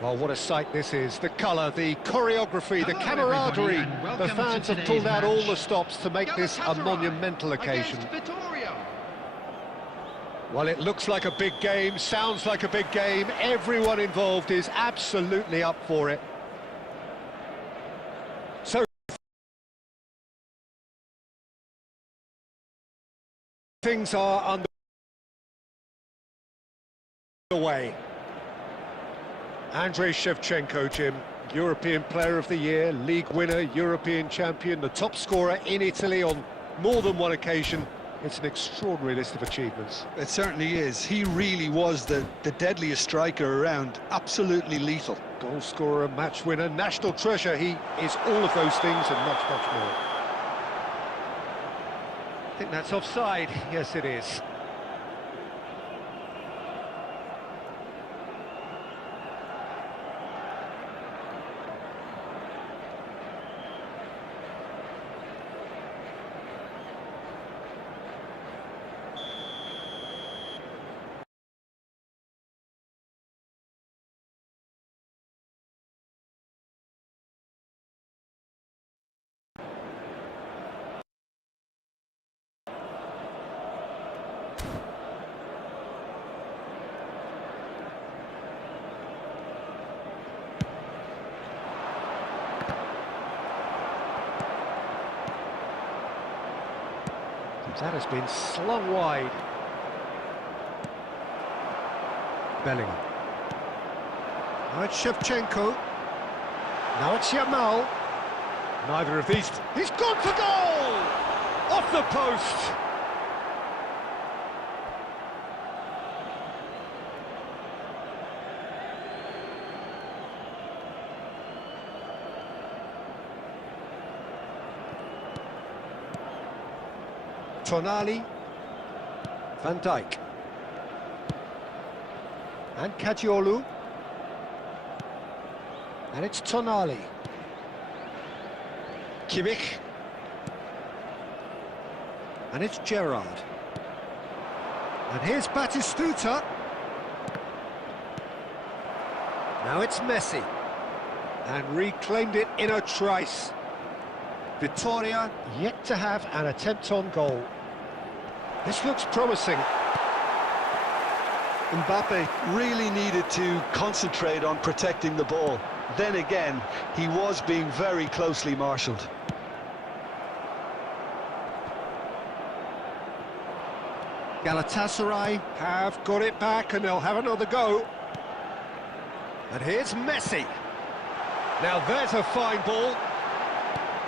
Well, what a sight this is. The colour, the choreography, the camaraderie. The fans have pulled out all the stops to make this a monumental occasion. Well, it looks like a big game, sounds like a big game. Everyone involved is absolutely up for it. So things are underway. Andrei Shevchenko, Jim, European Player of the Year, League winner, European champion, the top scorer in Italy on more than one occasion. It's an extraordinary list of achievements. It certainly is. He really was the deadliest striker around, absolutely lethal. Goal scorer, match winner, national treasure. He is all of those things and much, much more. I think that's offside. Yes, it is. That has been slung wide. Bellingham. Now it's Shevchenko. Now it's Yamal. Neither of these... He's gone for goal! Off the post! Tonali, Van Dijk, and Caggiolu, and it's Tonali, Kimmich, and it's Gerrard, and here's Batistuta, now it's Messi, and reclaimed it in a trice. Vittoria yet to have an attempt on goal. This looks promising. Mbappe really needed to concentrate on protecting the ball. Then again, he was being very closely marshalled. Galatasaray have got it back and they'll have another go. And here's Messi. Now there's a fine ball.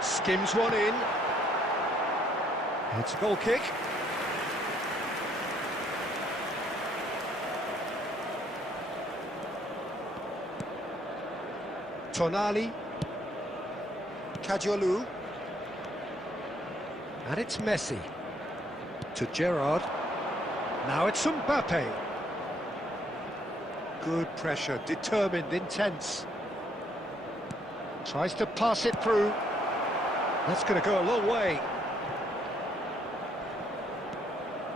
Skims one in. It's a goal kick. Tonali, Caggiolu, and it's Messi to Gerrard. Now it's Mbappe. Good pressure, determined, intense. Tries to pass it through. That's going to go a long way.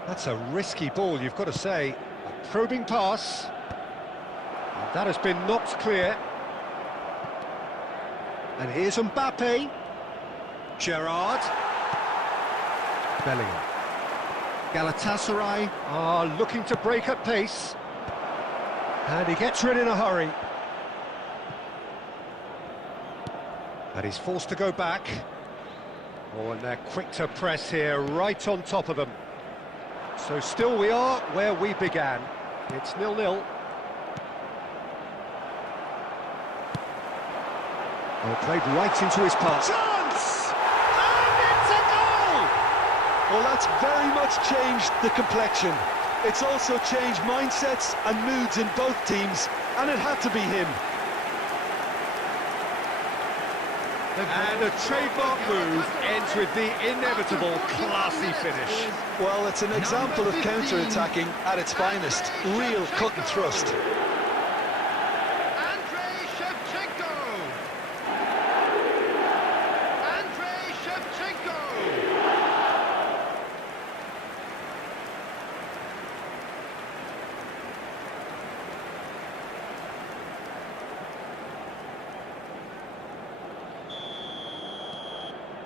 That's a risky ball, you've got to say. A probing pass. And that has been knocked clear. And here's Mbappe. Gerrard. Bellingham. Galatasaray are looking to break at pace. And he gets rid in a hurry. And he's forced to go back. Oh, and they're quick to press here, right on top of them. So still we are where we began. It's 0-0. Well, played right into his path. Chance! And it's a goal! Well, that's very much changed the complexion. It's also changed mindsets and moods in both teams, and it had to be him. And a trademark move ends with the inevitable classy finish. Well, it's an example of counter-attacking at its finest. Real cut and thrust. Andrei Shevchenko! Andrei Shevchenko!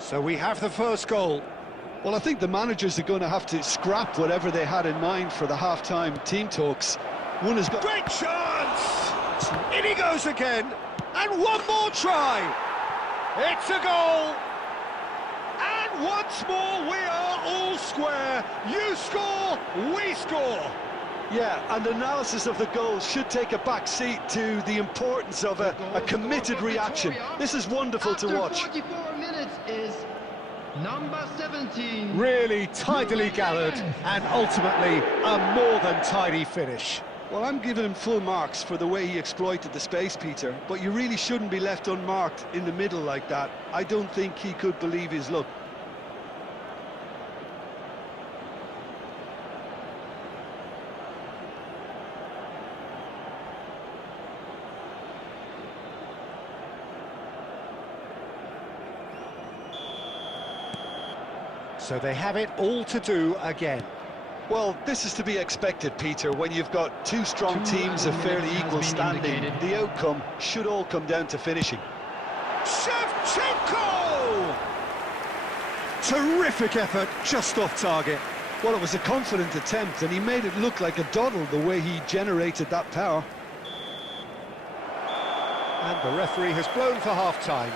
So we have the first goal. Well, I think the managers are going to have to scrap whatever they had in mind for the half-time team talks. One has got... Great chance! In he goes again, and one more try! It's a goal! And once more we are all square. You score, we score! Yeah, and analysis of the goal should take a back seat to the importance of a committed reaction. This is wonderful to watch. After 44 minutes is number 17. Really tidily gathered, and ultimately a more than tidy finish. Well, I'm giving him full marks for the way he exploited the space, Peter, but you really shouldn't be left unmarked in the middle like that. I don't think he could believe his luck. So they have it all to do again. Well, this is to be expected, Peter, when you've got two strong teams of fairly equal standing. The outcome should all come down to finishing. Shevchenko! Terrific effort, just off target. Well, it was a confident attempt, and he made it look like a doddle the way he generated that power. And the referee has blown for half-time.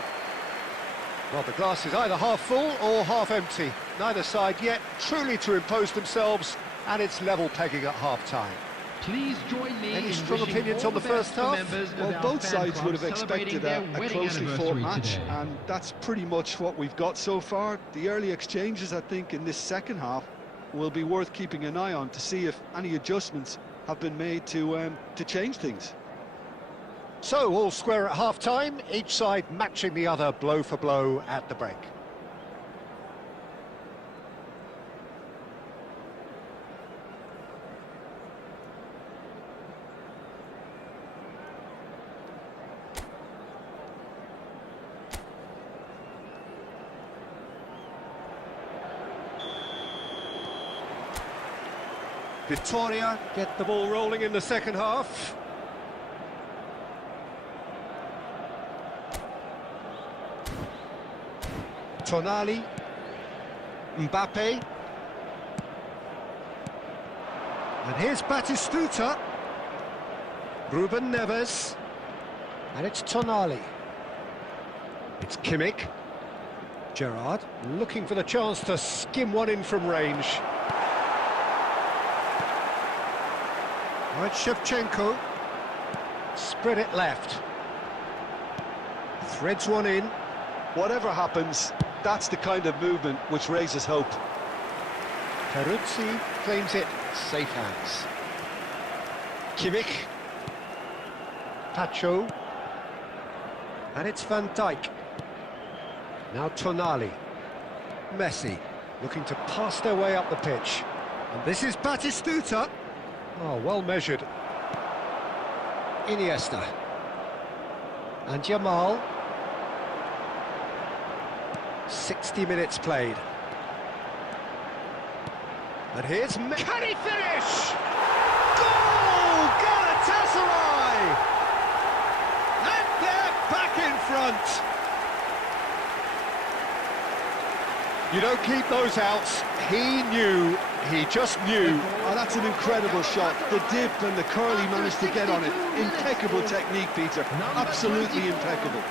Well, the glass is either half full or half empty. Neither side yet truly to impose themselves, and it's level pegging at half-time. Please join me. Any in strong wishing opinions all on the the first best to half? members of Well, our both fan sides club would have celebrating expected their a wedding closely fought anniversary match, today. and that's pretty much what we've got so far. The early exchanges, I think, in this second half will be worth keeping an eye on to see if any adjustments have been made to change things. So, all square at half-time, each side matching the other blow for blow at the break. Victoria get the ball rolling in the second half. Tonali, Mbappe, and here's Batistuta, Ruben Neves, and it's Tonali. It's Kimmich, Gerrard looking for the chance to skim one in from range. All right, Shevchenko, spread it left, threads one in. Whatever happens, that's the kind of movement which raises hope. Peruzzi claims it, safe hands. Kimmich, Pacho, and it's Van Dijk. Now Tonali, Messi, looking to pass their way up the pitch. And this is Batistuta. Oh, well measured. Iniesta. And Jamal. 60 minutes played. And here's... Can he finish? Goal! Galatasaray! And they're back in front. You don't keep those outs. He just knew. Oh, that's an incredible shot. The dip and the curl he managed to get on it. Impeccable technique, Peter. Absolutely impeccable.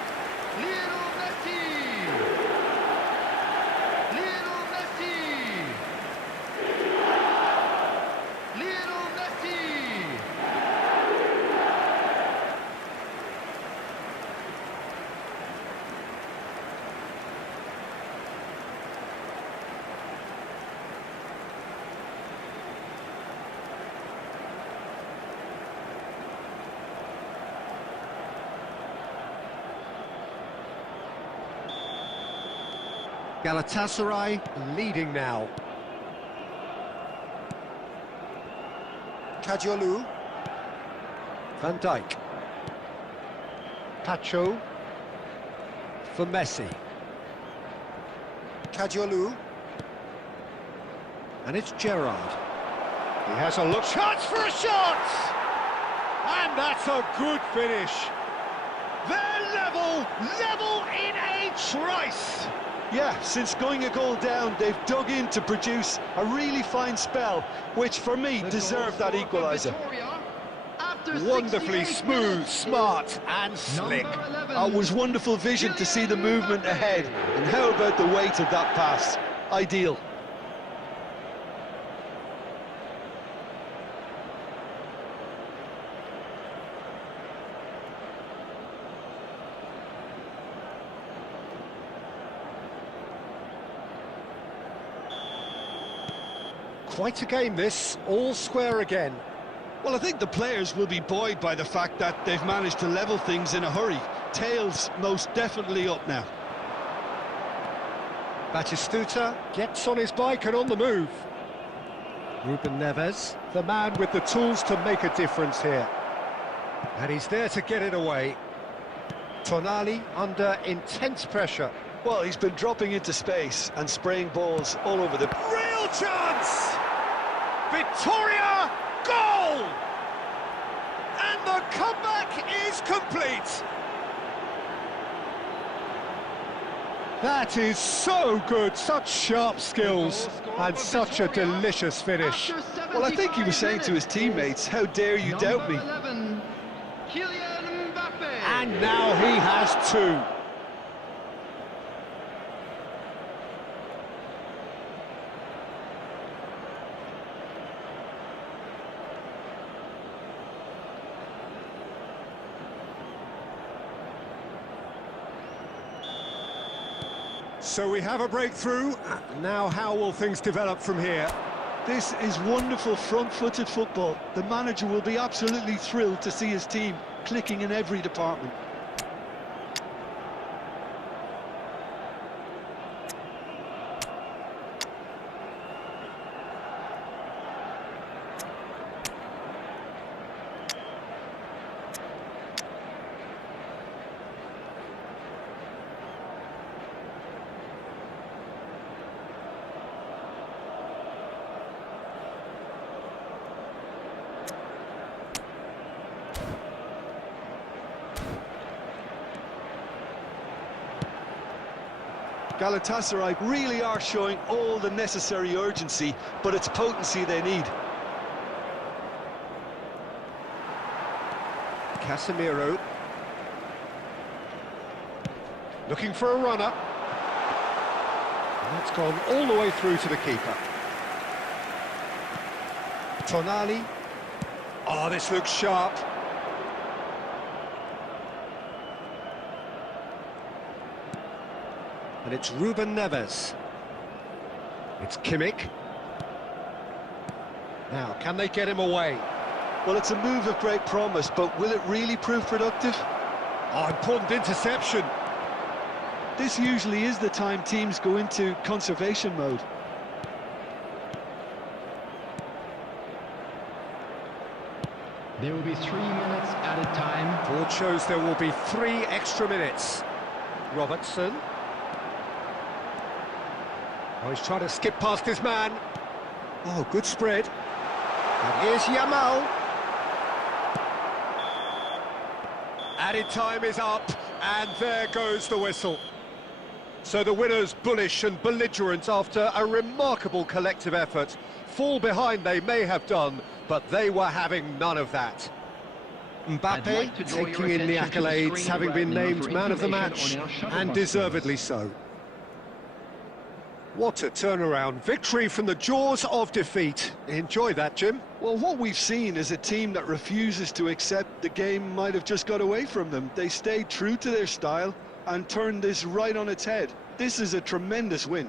Galatasaray leading now. Kadiolu. Van Dijk. Pacho. For Messi. Kadiolu. And it's Gerrard. He has a look. Chance for a shot! And that's a good finish. They're level in a trice. Yeah, since going a goal down, they've dug in to produce a really fine spell, which for me deserved that equaliser. Wonderfully smooth, smart and slick. It was wonderful vision to see the movement ahead, and how about the weight of that pass? Ideal. Quite a game this, all square again. Well, I think the players will be buoyed by the fact that they've managed to level things in a hurry. Tails most definitely up now. Batistuta gets on his bike and on the move. Ruben Neves, the man with the tools to make a difference here. And he's there to get it away. Tonali under intense pressure. Well, he's been dropping into space and spraying balls all over the... Real chance! Victoria, goal! And the comeback is complete. That is so good, such sharp skills and such a delicious finish. Well, I think he was saying to his teammates, how dare you doubt me? And now he has two. So we have a breakthrough. Now how will things develop from here? This is wonderful front-footed football. The manager will be absolutely thrilled to see his team clicking in every department. Galatasaray really are showing all the necessary urgency, but it's potency they need. Casemiro. Looking for a runner. And that's gone all the way through to the keeper. Tonali. Oh, this looks sharp. And it's Ruben Neves. It's Kimmich. Now, can they get him away? Well, it's a move of great promise, but will it really prove productive? Oh, important interception. This usually is the time teams go into conservation mode. There will be 3 minutes added time. Board shows there will be 3 extra minutes. Robertson. Oh, he's trying to skip past his man. Oh, good spread. And here's Yamal. Added time is up, and there goes the whistle. So the winners, bullish and belligerent after a remarkable collective effort. Fall behind they may have done, but they were having none of that. Mbappe taking in the accolades, having been named man of the match, and deservedly so. What a turnaround. Victory from the jaws of defeat. Enjoy that, Jim. Well, what we've seen is a team that refuses to accept the game might have just got away from them. They stayed true to their style and turned this right on its head. This is a tremendous win.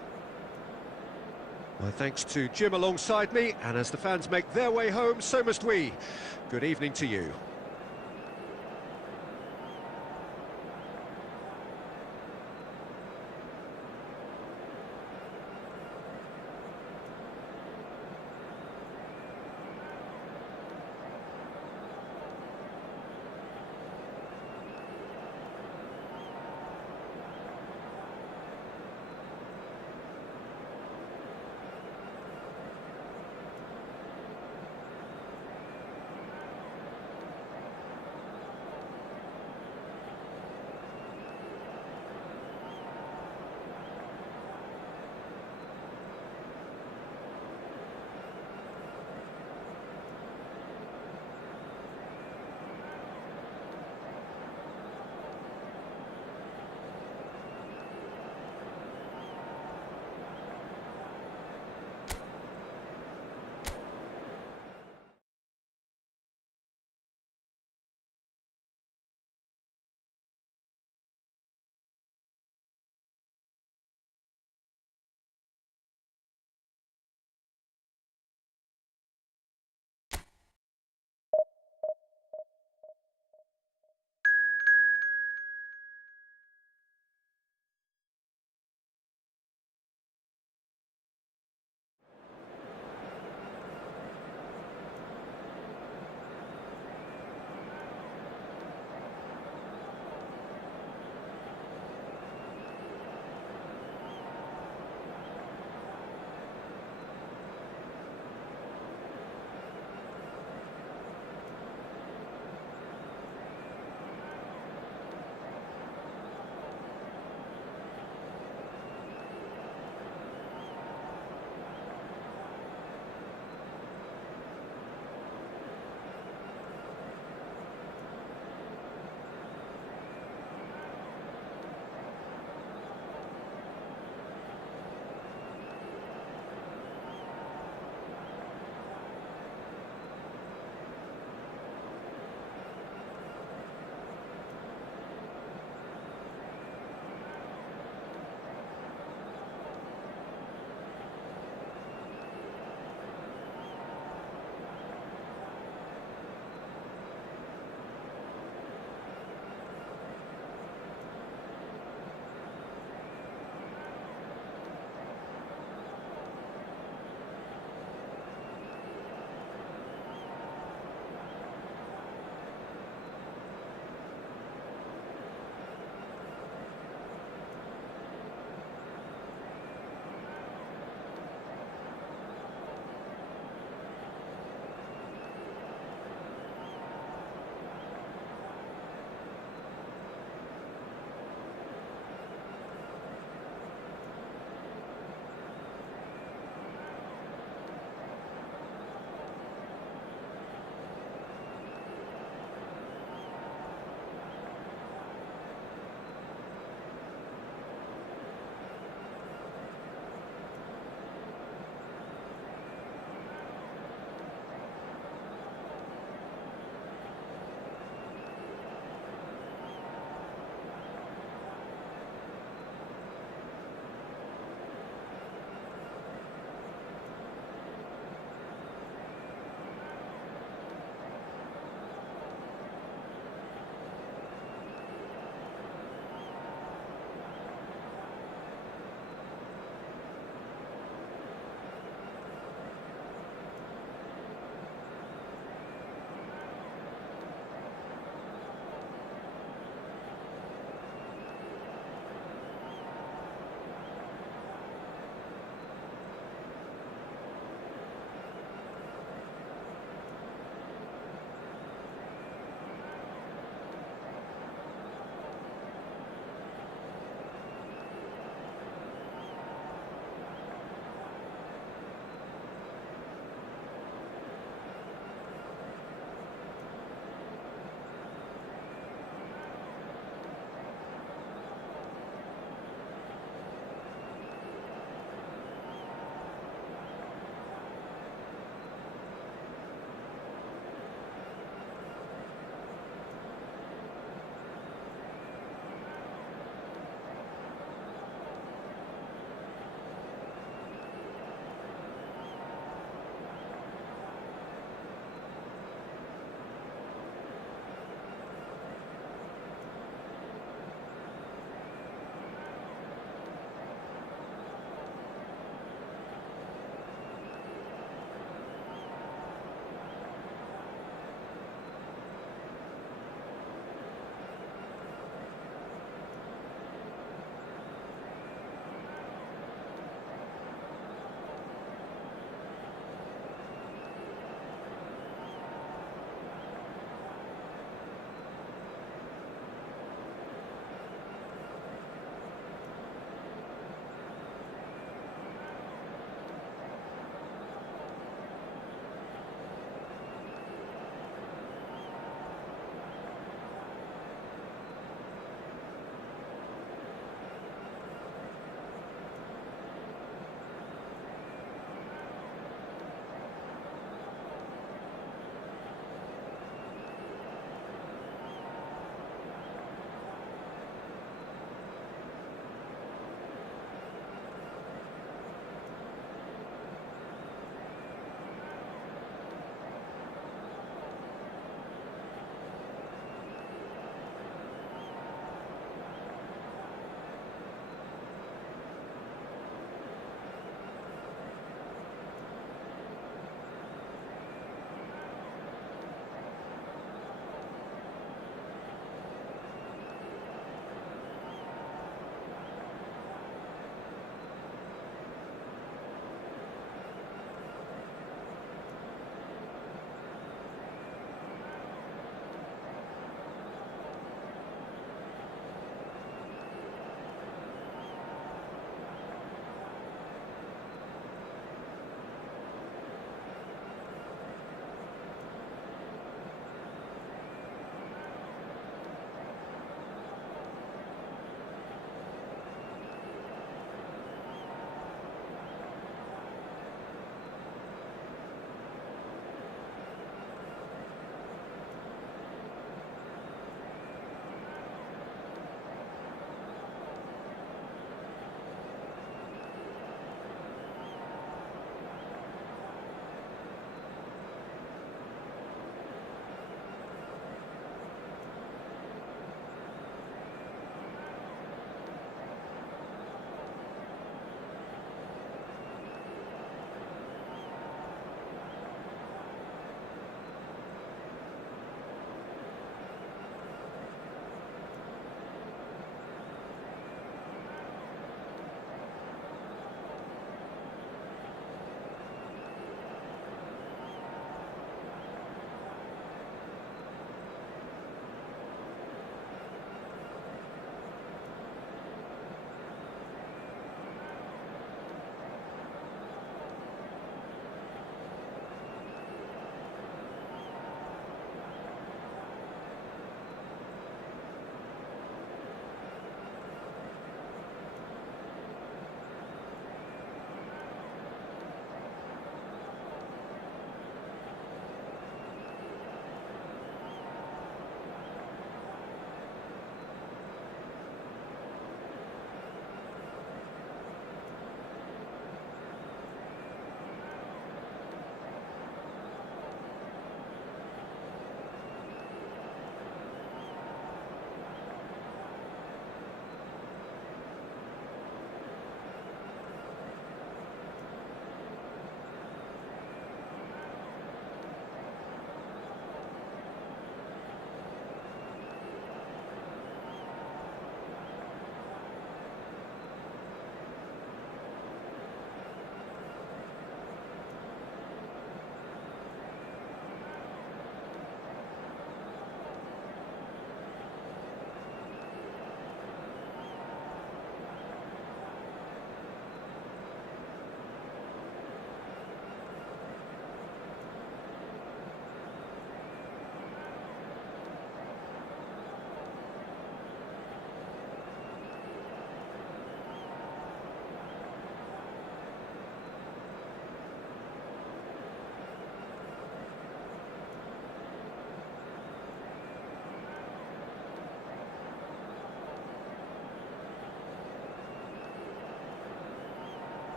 Well, thanks to Jim alongside me, and as the fans make their way home, so must we. Good evening to you.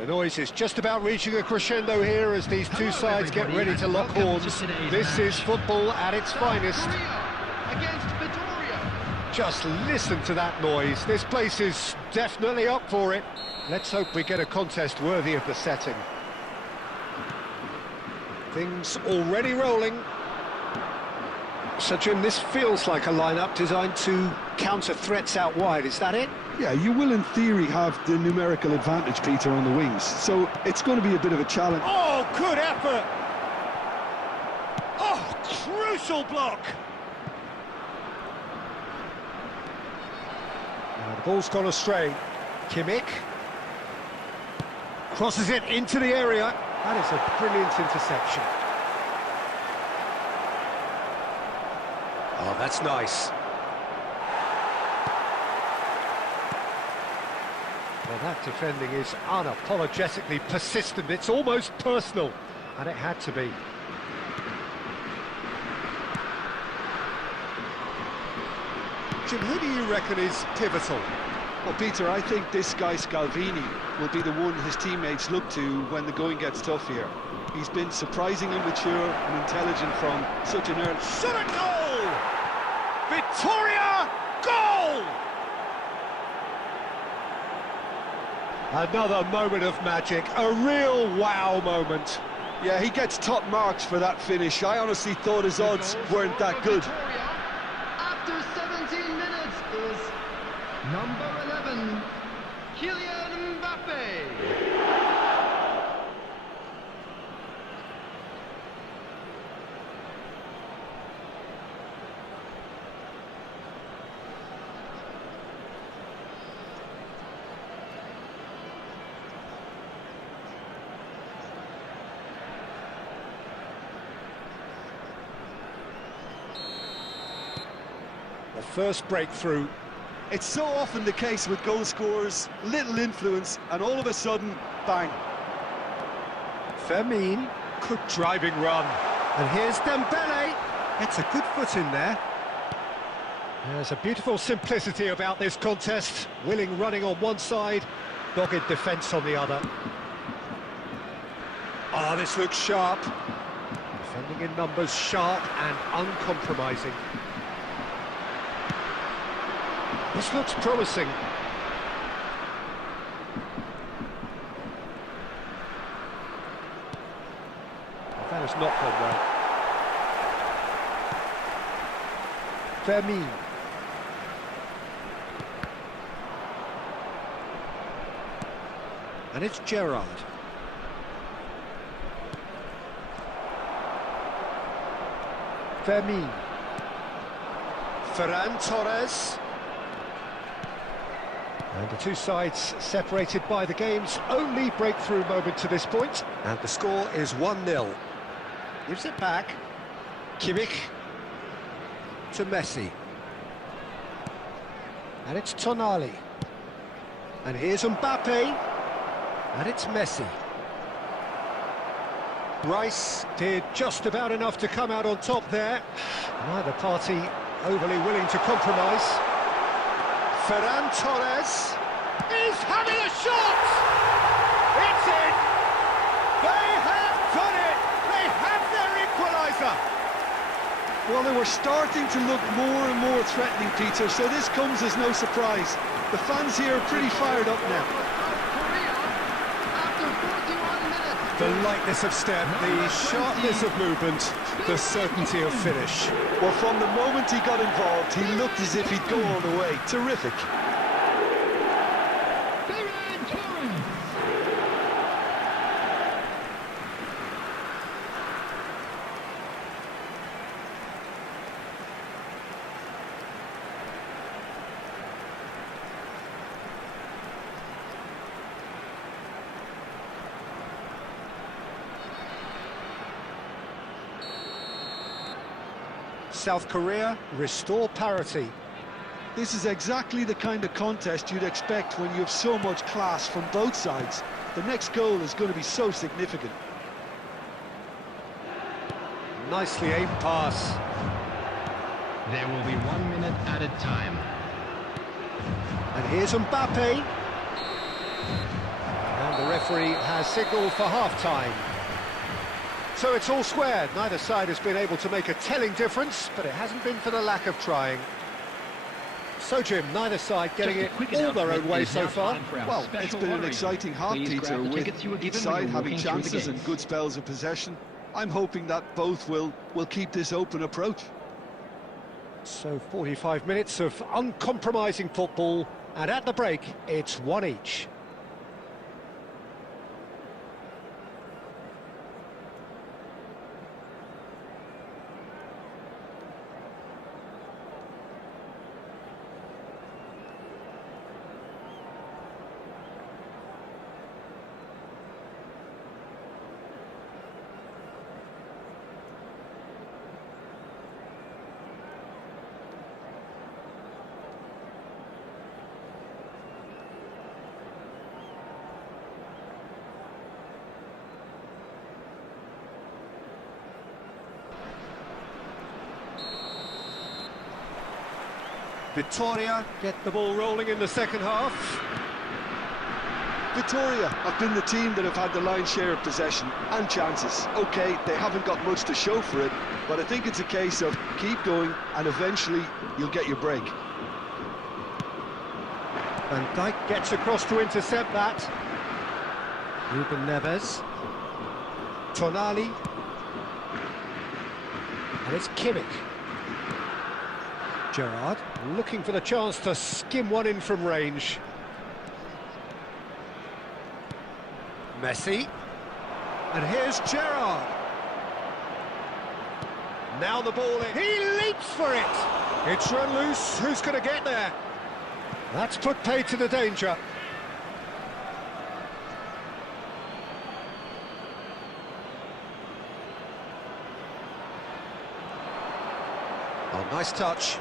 The noise is just about reaching a crescendo here as these two sides get ready to lock horns. This is football at its finest. Against Victoria. Just listen to that noise. This place is definitely up for it. Let's hope we get a contest worthy of the setting. Things already rolling. So, Jim, this feels like a lineup designed to counter threats out wide. Is that it? Yeah, you will in theory have the numerical advantage, Peter, on the wings, so it's going to be a bit of a challenge. Oh, good effort! Oh, crucial block! Now the ball's gone astray. Kimmich crosses it into the area. That is a brilliant interception. Oh, that's nice. Well, that defending is unapologetically persistent. It's almost personal, and it had to be. Jim, who do you reckon is pivotal? Well, Peter, I think this guy Scalvini will be the one his teammates look to when the going gets tough here. He's been surprisingly mature and intelligent from such an early... Shot a goal! Victoria, goal! Another moment of magic, a real wow moment. Yeah, he gets top marks for that finish. I honestly thought his odds weren't that good. After 17 minutes is number 11, Kylian Mbappe. The first breakthrough. It's so often the case with goal scorers, little influence, and all of a sudden, bang. Fermin, good driving run. And here's Dembele. It's a good foot in there. There's a beautiful simplicity about this contest. Willing running on one side, dogged defence on the other. Oh, this looks sharp. Defending in numbers, sharp and uncompromising. This looks promising. That has not gone well. Fermin. And it's Gerrard. Fermin. Ferran Torres. And the two sides separated by the game's only breakthrough moment to this point. And the score is 1-0. Gives it back. Kimmich to Messi. And it's Tonali. And here's Mbappe. And it's Messi. Rice did just about enough to come out on top there. Neither party overly willing to compromise. Ferran Torres is having a shot! It's in! They have done it! They have their equaliser! Well, they were starting to look more and more threatening, Peter, so this comes as no surprise. The fans here are pretty fired up now. Korea, after 41 minutes. The lightness of step, the sharpness of movement, the certainty of finish. Well, from the moment he got involved, he looked as if he'd go all the way. Terrific. South Korea restore parity. This is exactly the kind of contest you'd expect when you have so much class from both sides. The next goal is going to be so significant. Nicely aimed pass. There will be 1 minute added time. And here's Mbappe. And the referee has signalled for half-time. So it's all squared. Neither side has been able to make a telling difference, but it hasn't been for the lack of trying. So, Jim, neither side getting it all their own way so far. Well, it's been an exciting half, Peter, with each side having chances and good spells of possession. I'm hoping that both will keep this open approach. So 45 minutes of uncompromising football, and at the break, it's one each. Victoria get the ball rolling in the second half. Victoria have been the team that have had the lion's share of possession and chances. OK, they haven't got much to show for it, but I think it's a case of keep going and eventually you'll get your break. Van Dijk gets across to intercept that. Ruben Neves. Tonali. And it's Kimmich. Gerrard looking for the chance to skim one in from range. Messi. And here's Gerrard. Now the ball in. He leaps for it. It's run loose. Who's going to get there? That's put paid to the danger. Oh, nice touch.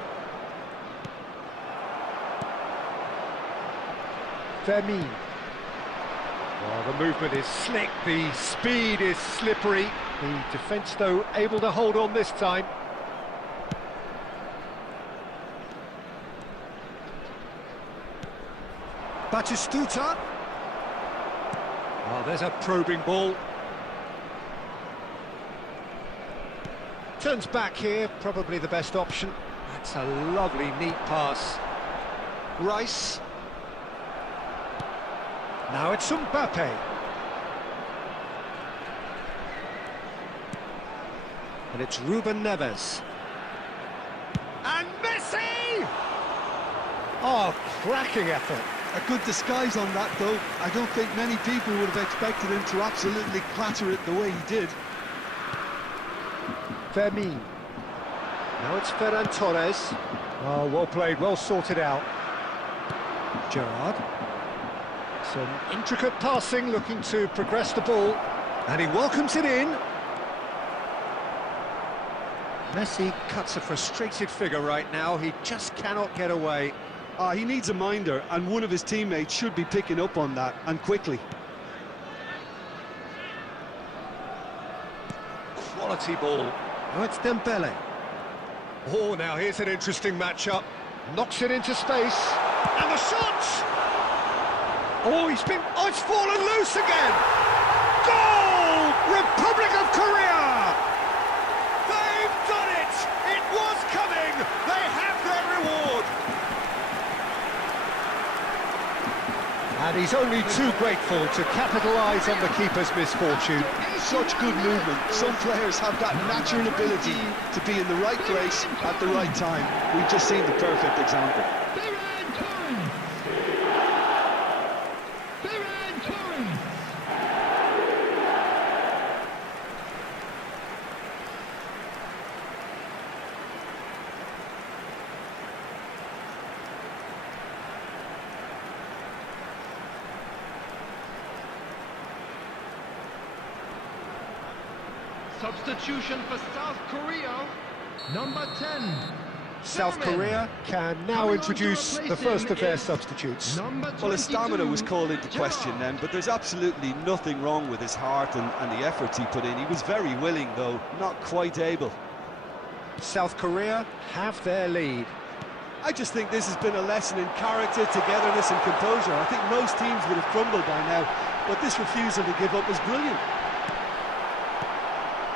Fermin. Oh, the movement is slick, the speed is slippery. The defence, though, able to hold on this time. Batistuta. Oh, there's a probing ball. Turns back here, probably the best option. That's a lovely, neat pass. Rice. Now it's Mbappe. And it's Ruben Neves. And Messi! Oh, cracking effort. A good disguise on that, though. I don't think many people would have expected him to absolutely clatter it the way he did. Fermin. Now it's Ferran Torres. Oh, well played, well sorted out. Gerrard. Some intricate passing, looking to progress the ball. And he welcomes it in. Messi cuts a frustrated figure right now. He just cannot get away. He needs a minder, and one of his teammates should be picking up on that, and quickly. Quality ball. Now it's Dembele. Oh, now here's an interesting matchup. Knocks it into space. And the shot! Oh, it's fallen loose again! Goal! Republic of Korea! They've done it! It was coming! They have their reward! And he's only too grateful to capitalise on the keeper's misfortune. Such good movement. Some players have that natural ability to be in the right place at the right time. We've just seen the perfect example. Substitution for South Korea, number 10. South Korea can now introduce the first of their substitutes. Well, his stamina was called into question then, but there's absolutely nothing wrong with his heart and the efforts he put in. He was very willing, though, not quite able. South Korea have their lead. I just think this has been a lesson in character, togetherness and composure. I think most teams would have crumbled by now but this refusal to give up was brilliant.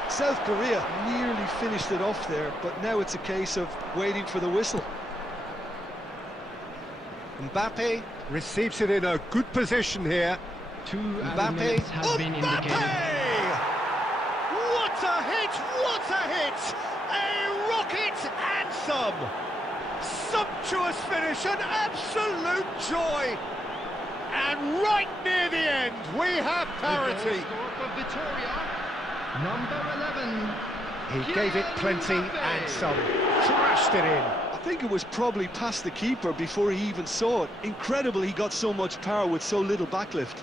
South Korea nearly finished it off there, but now it's a case of waiting for the whistle. Mbappe receives it in a good position here. 2 added minutes have been indicated. What a hit! What a hit! A rocket and some! Sumptuous finish, an absolute joy! And right near the end, we have parity. The goal scorer for Victoria, number 11. He gave it plenty and some. Thrashed it in. I think it was probably past the keeper before he even saw it. Incredible he got so much power with so little backlift.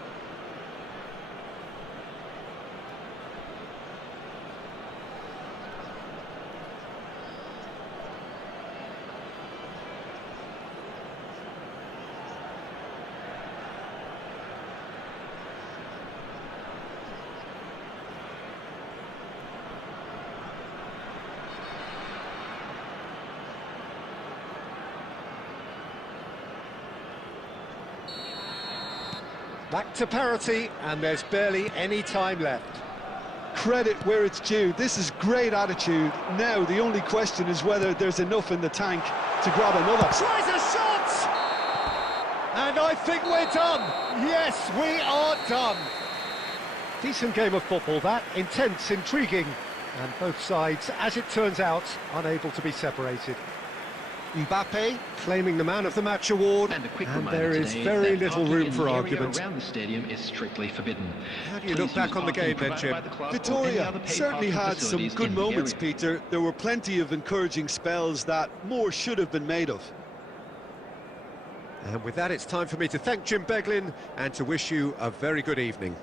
Back to parity, and there's barely any time left. Credit where it's due. This is great attitude. Now the only question is whether there's enough in the tank to grab another. Tries a shot! And I think we're done. Yes, we are done. Decent game of football, that. Intense, intriguing. And both sides, as it turns out, unable to be separated. Mbappe claiming the Man of the Match award, And a quick and reminder there is today very that little parking room in for the area argument. around the stadium is strictly forbidden. How do you Please look back use on the parking game then, provided Jim? by the club or any Victoria other paid certainly parking had some facilities good in the moments, area. Peter. There were plenty of encouraging spells that more should have been made of. And with that, it's time for me to thank Jim Beglin and to wish you a very good evening.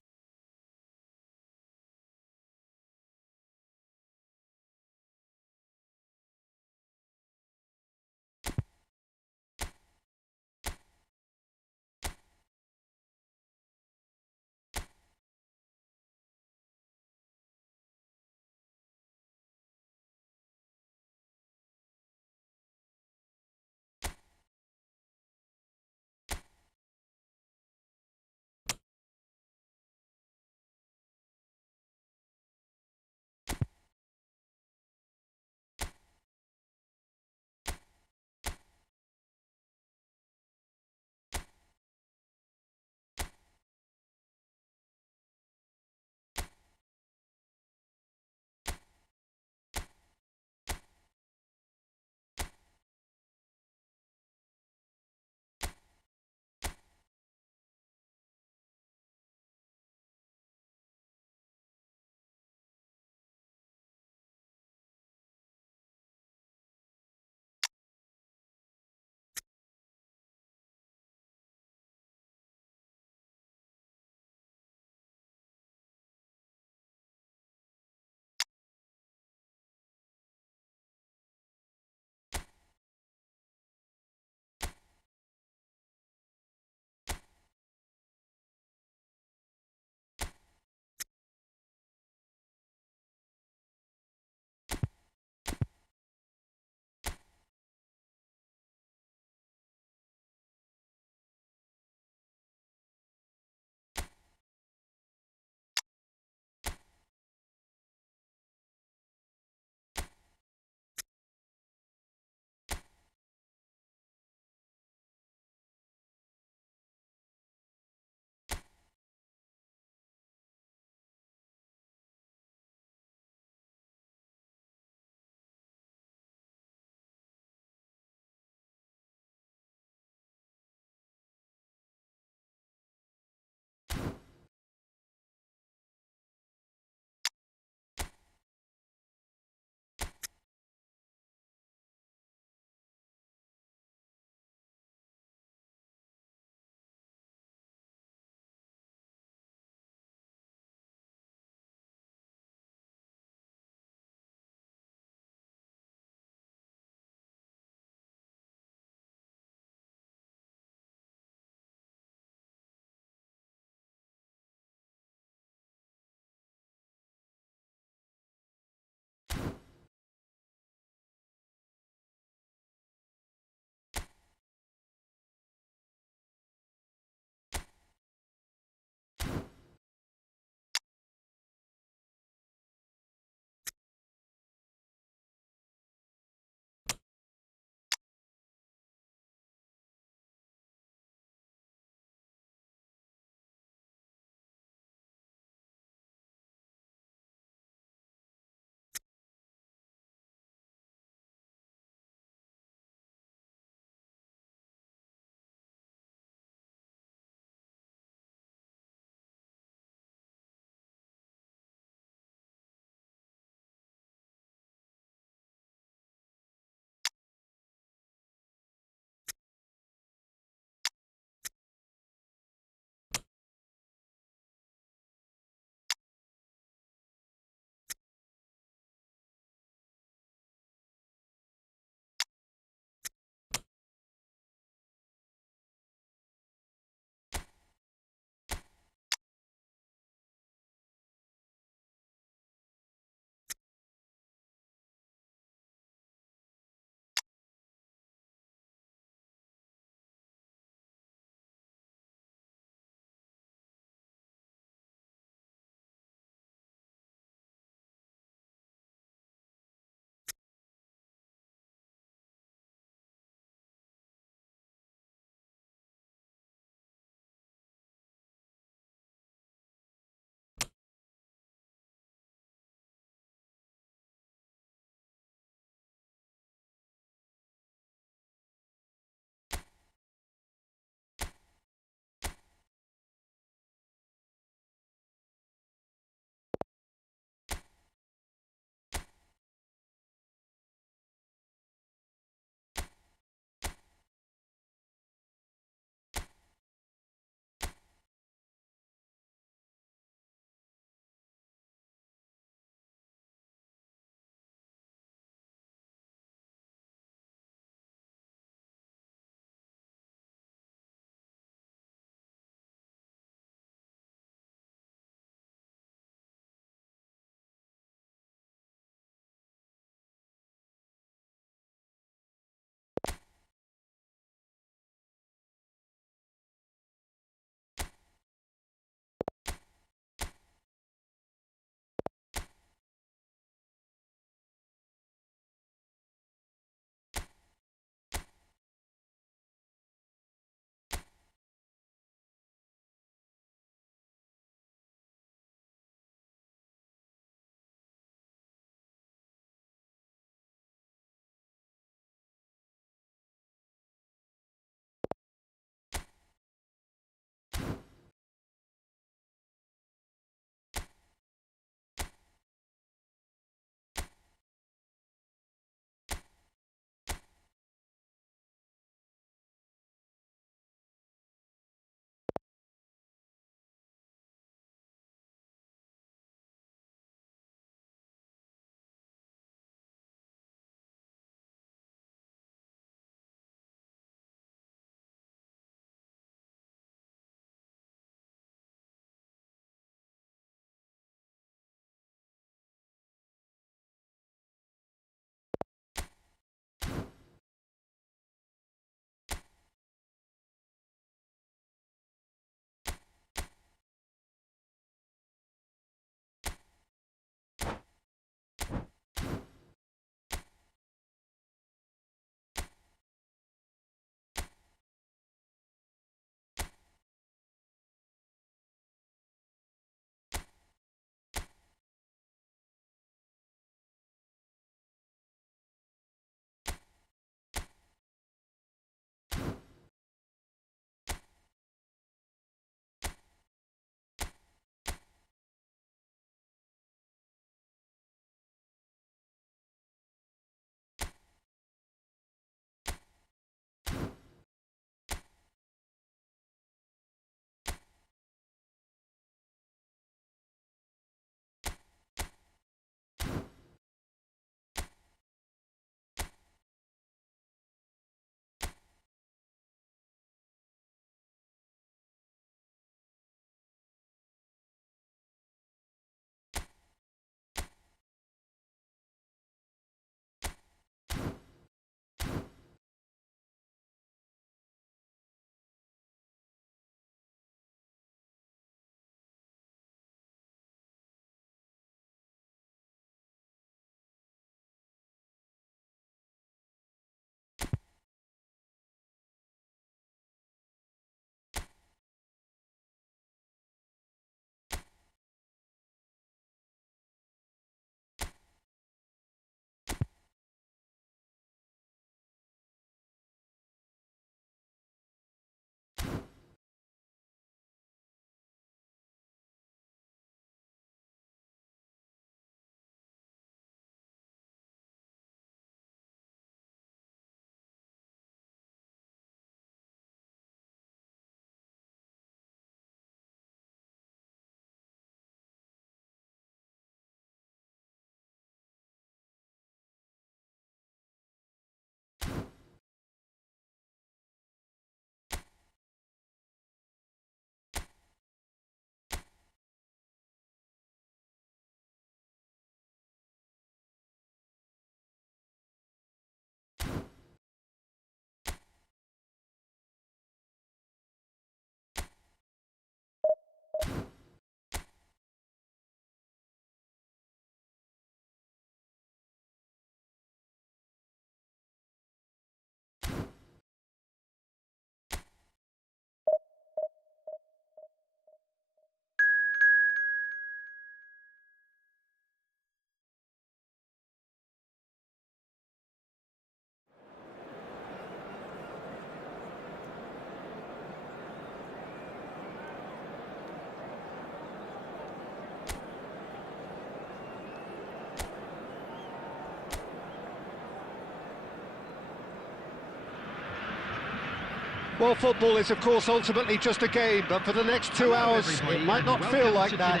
Well, football is, of course, ultimately just a game, but for the next 2 hours, it might not feel like that.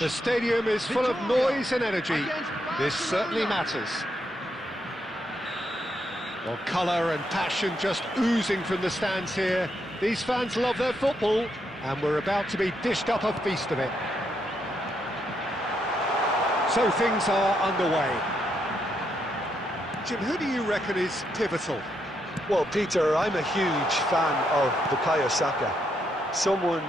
The stadium is full of noise and energy. This certainly matters. Well, colour and passion just oozing from the stands here. These fans love their football, and we're about to be dished up a feast of it. So things are underway. Jim, who do you reckon is pivotal? Well, Peter, I'm a huge fan of Bukayo Saka. Someone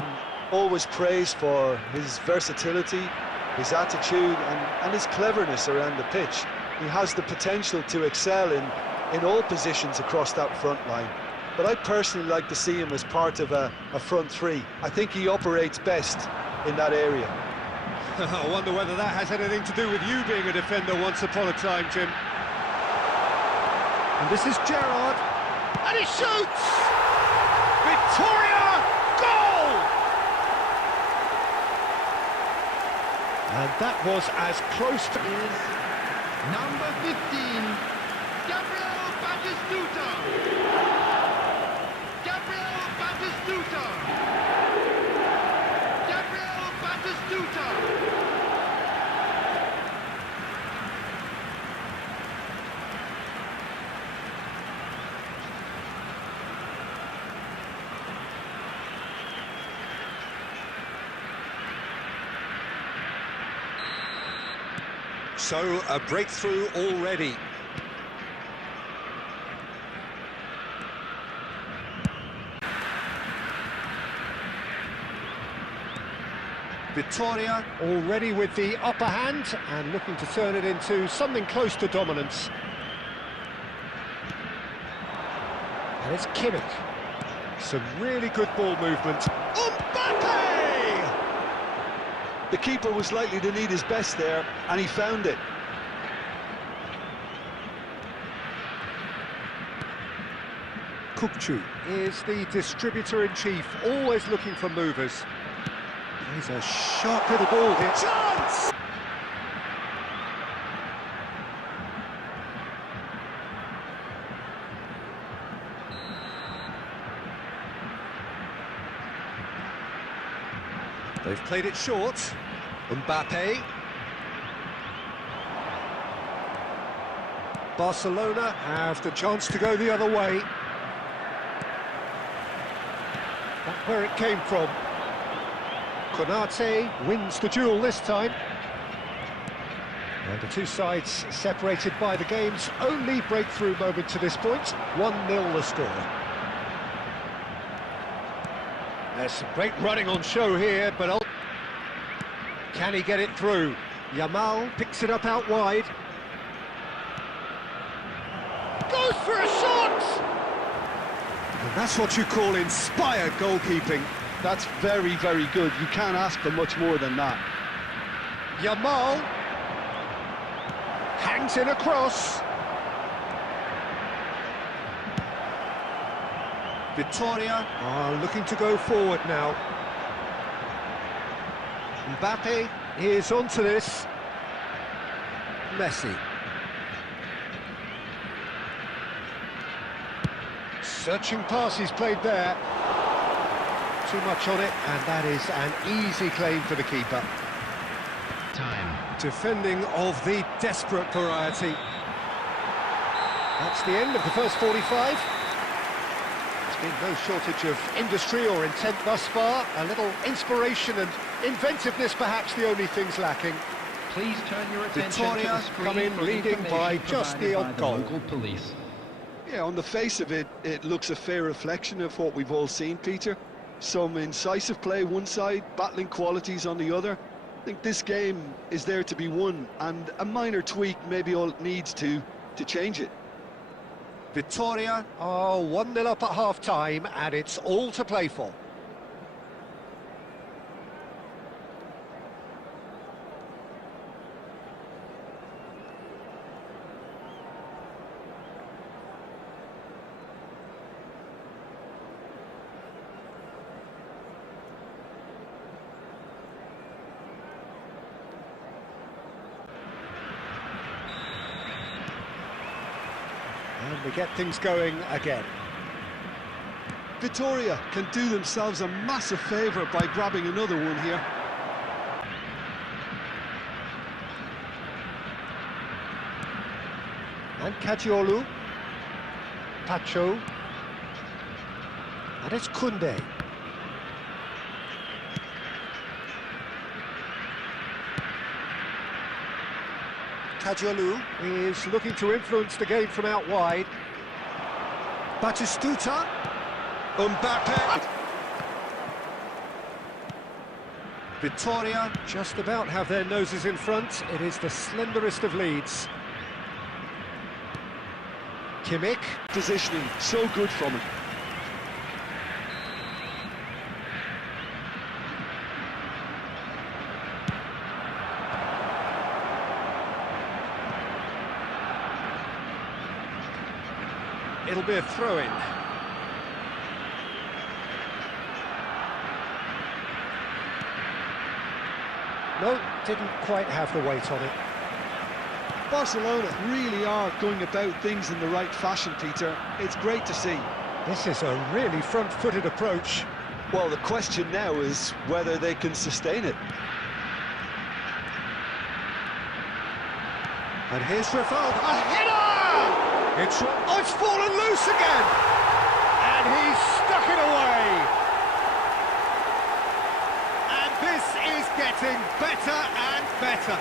always praised for his versatility, his attitude and his cleverness around the pitch. He has the potential to excel in all positions across that front line. But I personally like to see him as part of a front three. I think he operates best in that area. I wonder whether that has anything to do with you being a defender once upon a time, Jim. And this is Gerrard. And he shoots! Victoria! Goal! And that was as close to... Is number 15, Gabriel Batistuta. Gabriel Batistuta. Gabriel Batistuta. So, a breakthrough already. Victoria already with the upper hand and looking to turn it into something close to dominance. And it's Kimmich. Some really good ball movement. Mbappe! The keeper was likely to need his best there, and he found it. Kukçu is the distributor-in-chief, always looking for movers. He's a sharp little ball here. Chance! They've played it short. Mbappe. Barcelona have the chance to go the other way. That's where it came from. Konate wins the duel this time. And the two sides separated by the game's only breakthrough moment to this point. 1-0 the score. There's some great running on show here, but can he get it through? Yamal picks it up out wide. Goes for a shot! And that's what you call inspired goalkeeping. That's very, very good. You can't ask for much more than that. Yamal hangs in a cross. Victoria are looking to go forward now. Mbappe is onto this. Messi. Searching pass he's played there. Too much on it, and that is an easy claim for the keeper. Time. Defending of the desperate variety. That's the end of the first 45. There's been no shortage of industry or intent thus far. A little inspiration and inventiveness, perhaps the only things lacking. Please turn your attention Victoria to the screen come in for leading by information just the provided odd by goal. local police. Yeah, on the face of it, it looks a fair reflection of what we've all seen, Peter. Some incisive play one side, battling qualities on the other. I think this game is there to be won, and a minor tweak maybe all it needs to change it. Victoria are 1-0 up at half-time, and it's all to play for. And we get things going again. Vitoria can do themselves a massive favour by grabbing another one here. And Kajiolu, Pacho, and it's Kunde. Kajiolu is looking to influence the game from out wide. Batistuta, Mbappe. Vitoria just about have their noses in front. It is the slenderest of leads. Kimmich. Positioning, so good from him. It'll be a throw-in. No, didn't quite have the weight on it. Barcelona really are going about things in the right fashion, Peter. It's great to see. This is a really front-footed approach. Well, the question now is whether they can sustain it. And here's Rivaldo. A header! It's fallen loose again! And he's stuck it away! And this is getting better and better.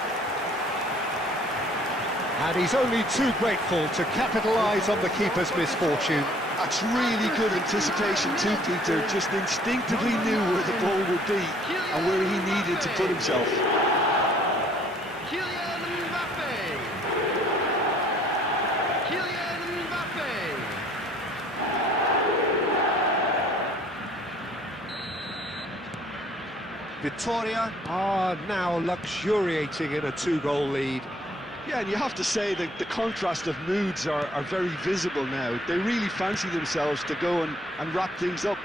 And he's only too grateful to capitalise on the keeper's misfortune. That's really good anticipation too, Peter. Just instinctively knew where the ball would be and where he needed to put himself. Vitoria are now luxuriating in a two-goal lead. Yeah, and you have to say that the contrast of moods are very visible now. They really fancy themselves to go and wrap things up.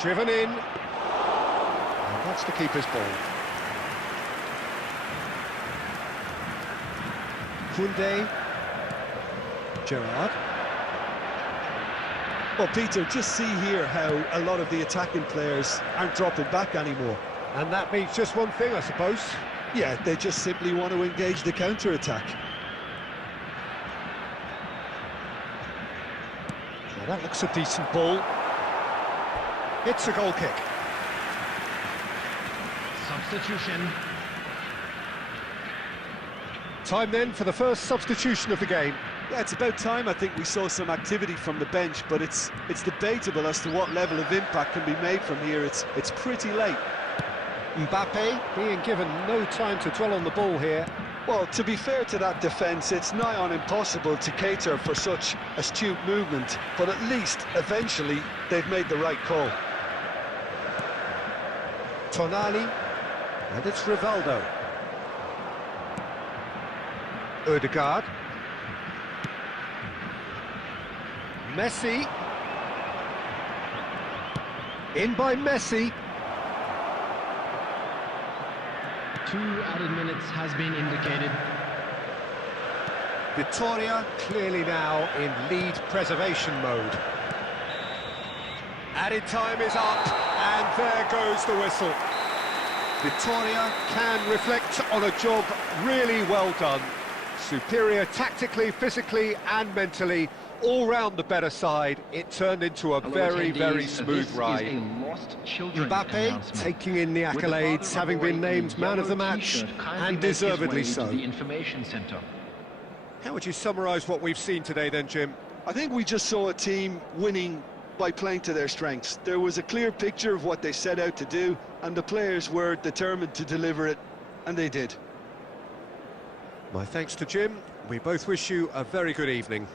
Driven in. And that's the keeper's ball. Kunde. Gerrard. Well, Peter, just see here how a lot of the attacking players aren't dropping back anymore. And that means just one thing, I suppose. Yeah, they just simply want to engage the counter-attack. Well, that looks a decent ball. It's a goal kick. Substitution. Time then for the first substitution of the game. Yeah, it's about time I think we saw some activity from the bench, but it's debatable as to what level of impact can be made from here. It's pretty late. Mbappe being given no time to dwell on the ball here. Well, to be fair to that defence, it's nigh on impossible to cater for such astute movement, but at least, eventually, they've made the right call. Tonali, and it's Rivaldo. Odegaard. Messi. In by Messi. 2 added minutes has been indicated. Vitoria clearly now in lead preservation mode. Added time is up, and there goes the whistle. Vitoria can reflect on a job really well done. Superior tactically, physically and mentally, all round the better side. It turned into a very, very smooth ride. Mbappe taking in the accolades, having been named man of the match, and deservedly so. How would you summarise what we've seen today then, Jim? I think we just saw a team winning by playing to their strengths. There was a clear picture of what they set out to do, and the players were determined to deliver it, and they did. My thanks to Jim. We both wish you a very good evening.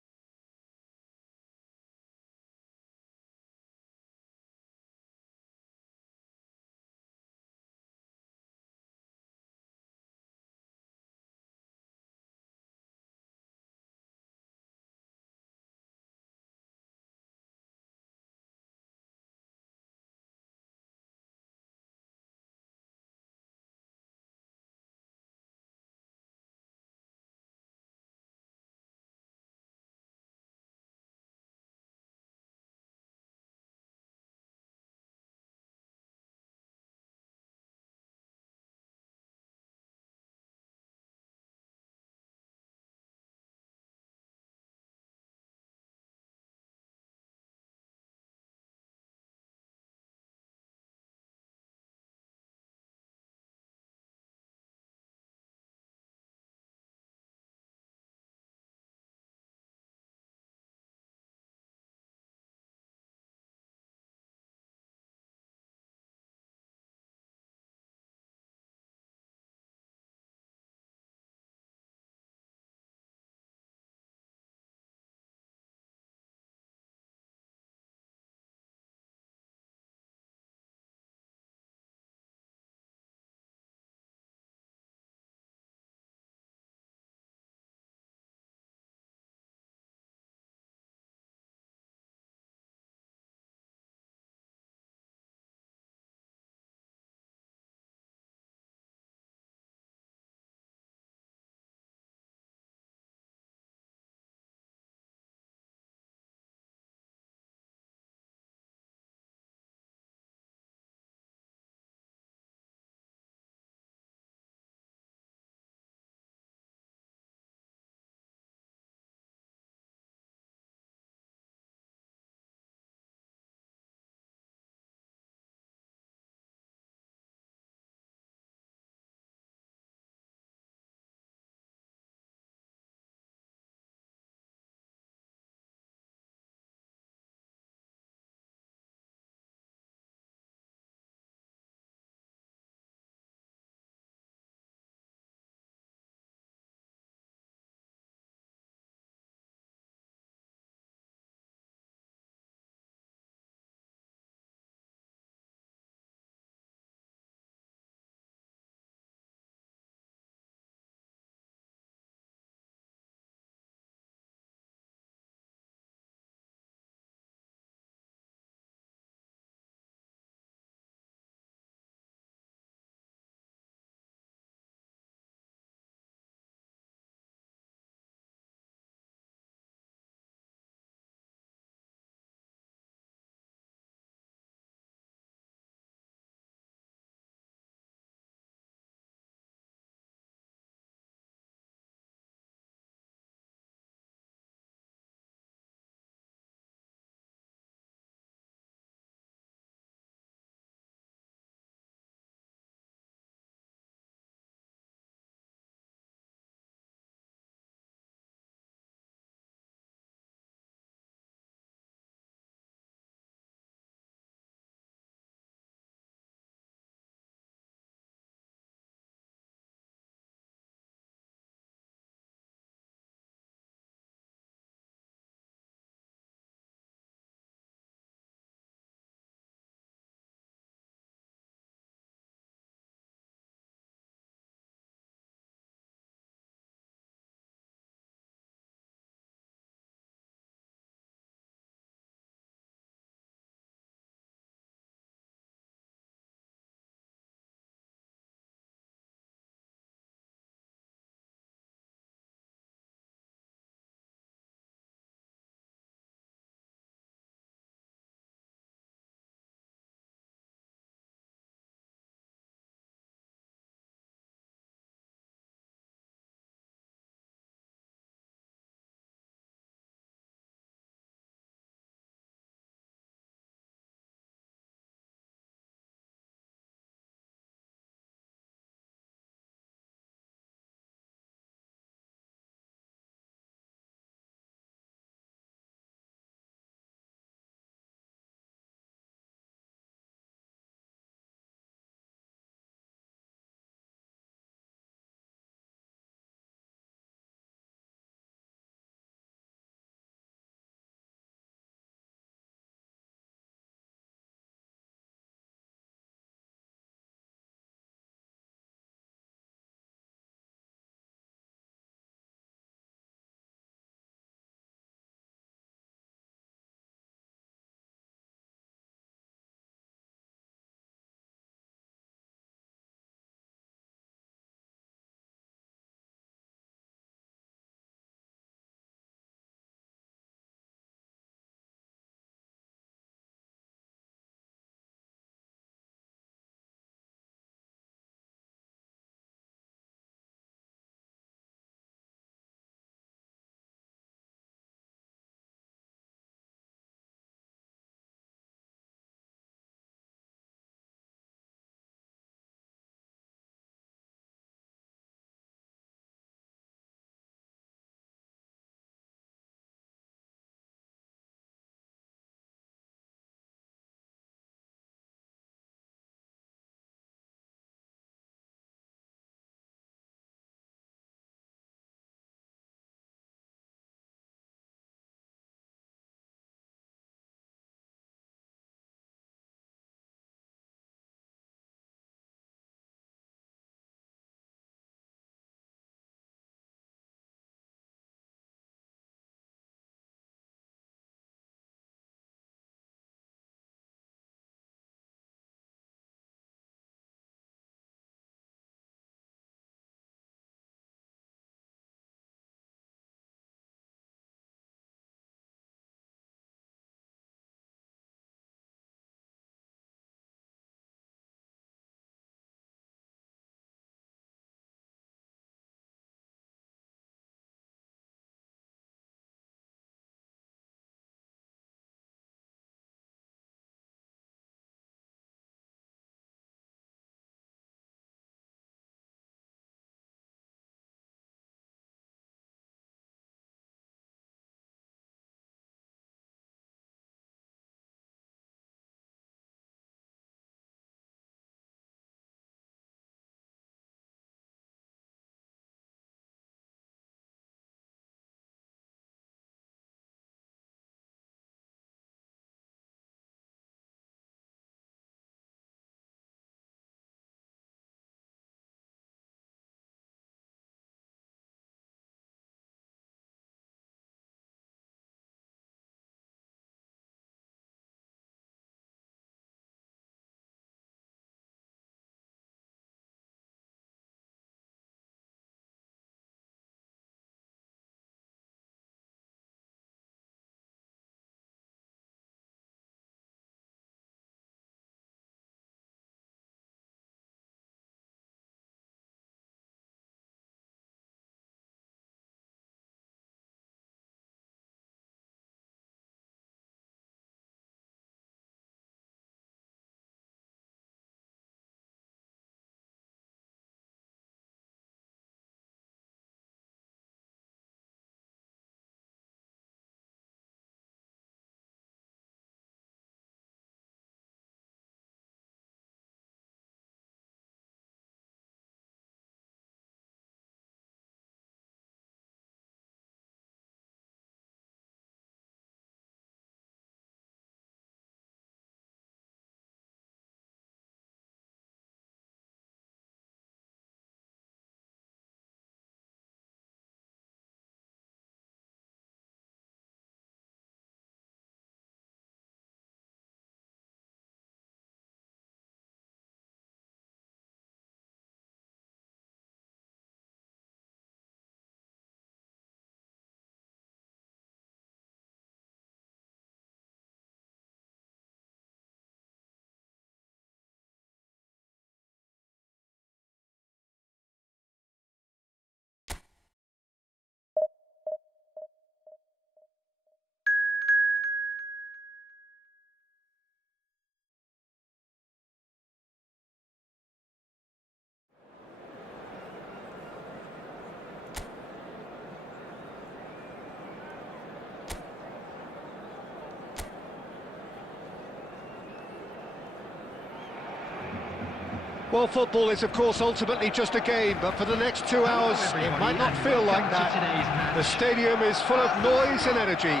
Well, football is, of course, ultimately just a game, but for the next 2 hours, it might not feel like that. The stadium is full of noise and energy.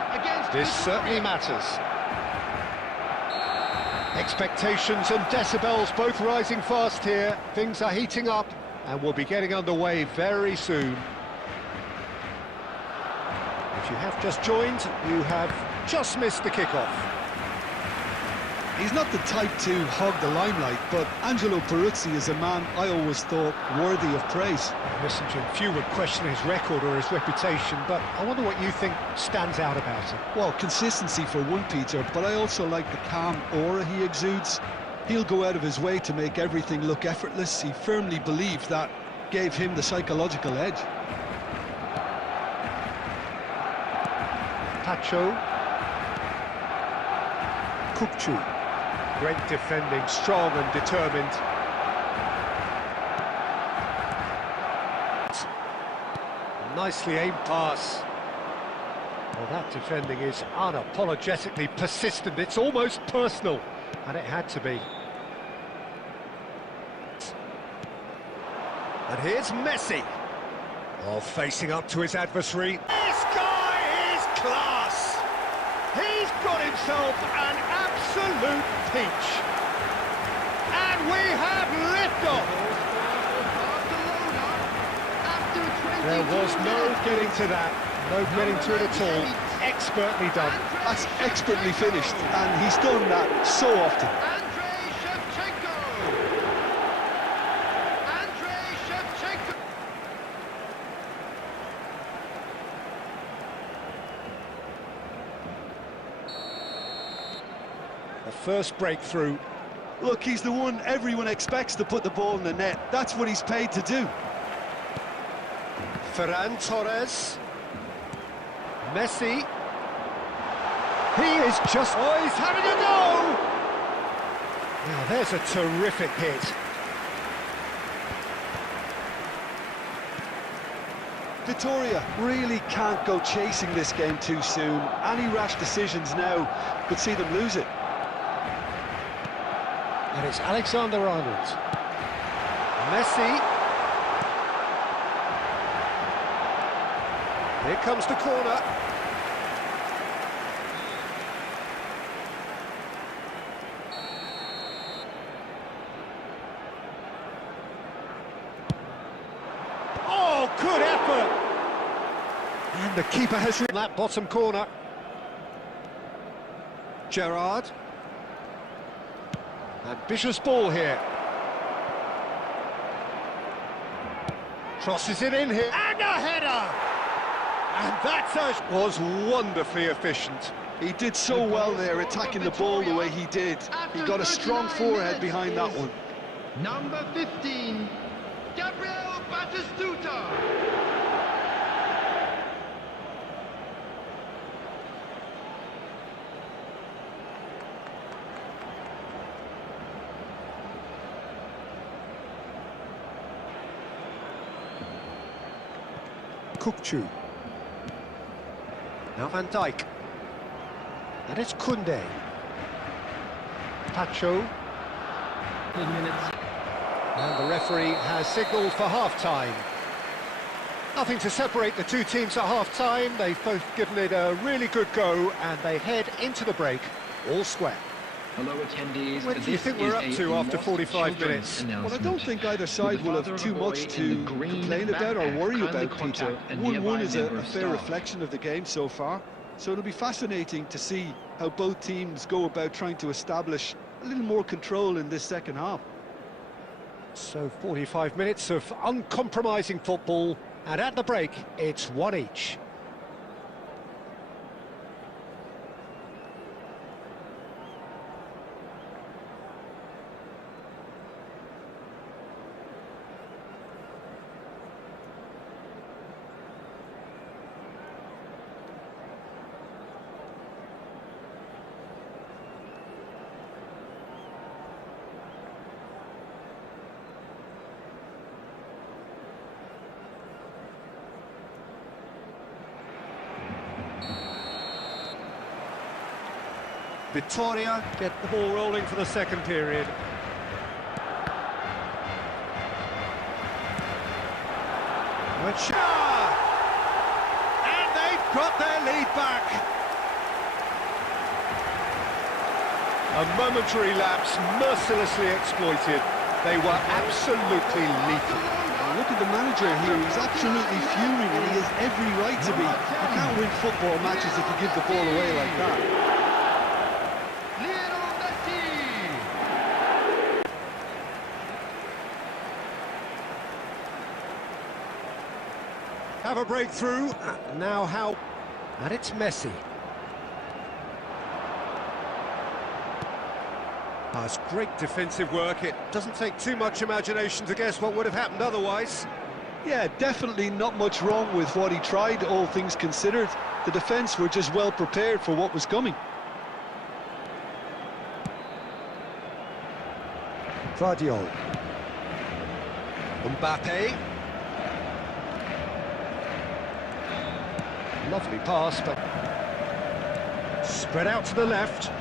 This certainly matters. Expectations and decibels both rising fast here. Things are heating up, and we'll be getting underway very soon. If you have just joined, you have just missed the kickoff. He's not the type to hog the limelight, but Angelo Peruzzi is a man I always thought worthy of praise. Listen, Jim, few would question his record or his reputation, but I wonder what you think stands out about him. Well, consistency for one, Peter, but I also like the calm aura he exudes. He'll go out of his way to make everything look effortless. He firmly believes that gave him the psychological edge. Pacho. Kukçu. Great defending, strong and determined. Nicely aimed pass. Well, that defending is unapologetically persistent. It's almost personal, and it had to be. And here's Messi. Oh, facing up to his adversary. This guy is class! He's got himself an absolute peach. And we have liftoff. There was no getting to that, no getting to it at all. Expertly done. That's expertly finished, and he's done that so often. The first breakthrough. Look, he's the one everyone expects to put the ball in the net. That's what he's paid to do. Ferran Torres. Messi. He is just... Oh, he's having a go! Now, there's a terrific hit. Vitoria really can't go chasing this game too soon. Any rash decisions now could see them lose it. And it's Alexander-Arnold. Messi. Here comes the corner. Oh, good effort! And the keeper has written that bottom corner. Gerrard. Ambitious ball here. Crosses it in here. And a header! And that was wonderfully efficient. He did so well there, attacking the ball the way he did. He got a strong forehead behind that one. Number 15, Gabriel Batistuta. Kukçu. Now Van Dijk. And it's Koundé. Pacho. And the referee has signalled for half-time. Nothing to separate the two teams at half-time. They've both given it a really good go, and they head into the break all square. Hello attendees. What do you think we're up to after 45 minutes? Well, I don't think either side will have too much to complain about or worry about, Peter. 1-1 is a fair reflection of the game so far. So it'll be fascinating to see how both teams go about trying to establish a little more control in this second half. So 45 minutes of uncompromising football, and at the break, it's one each. Vitoria get the ball rolling for the second period. And they've got their lead back. A momentary lapse, mercilessly exploited. They were absolutely lethal. Look at the manager here, he's absolutely fuming and he has every right to be. You can't win football matches if you give the ball away like that. Have a breakthrough, now how? And it's Messi. It's great defensive work. It doesn't take too much imagination to guess what would have happened otherwise. Yeah, definitely not much wrong with what he tried, all things considered. The defence were just well prepared for what was coming. Vardiol. Mbappe. Lovely pass, but spread out to the left.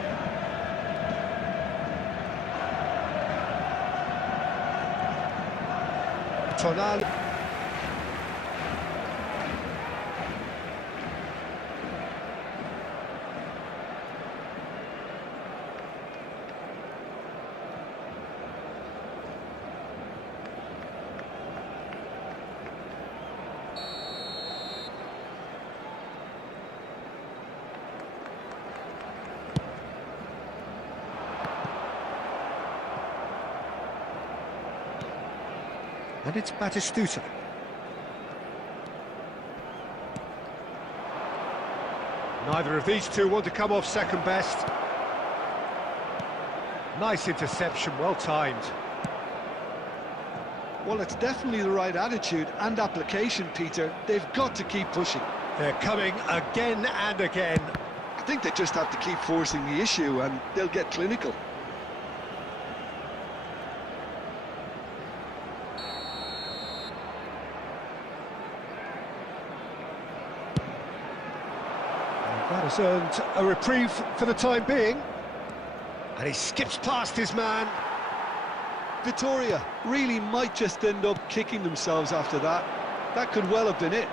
Tonali. And it's Batistuta. Neither of these two want to come off second best. Nice interception, well timed. Well, it's definitely the right attitude and application, Peter. They've got to keep pushing. They're coming again and again. I think they just have to keep forcing the issue and they'll get clinical. That has earned a reprieve for the time being. And he skips past his man. Vitoria really might just end up kicking themselves after that. That could well have been it.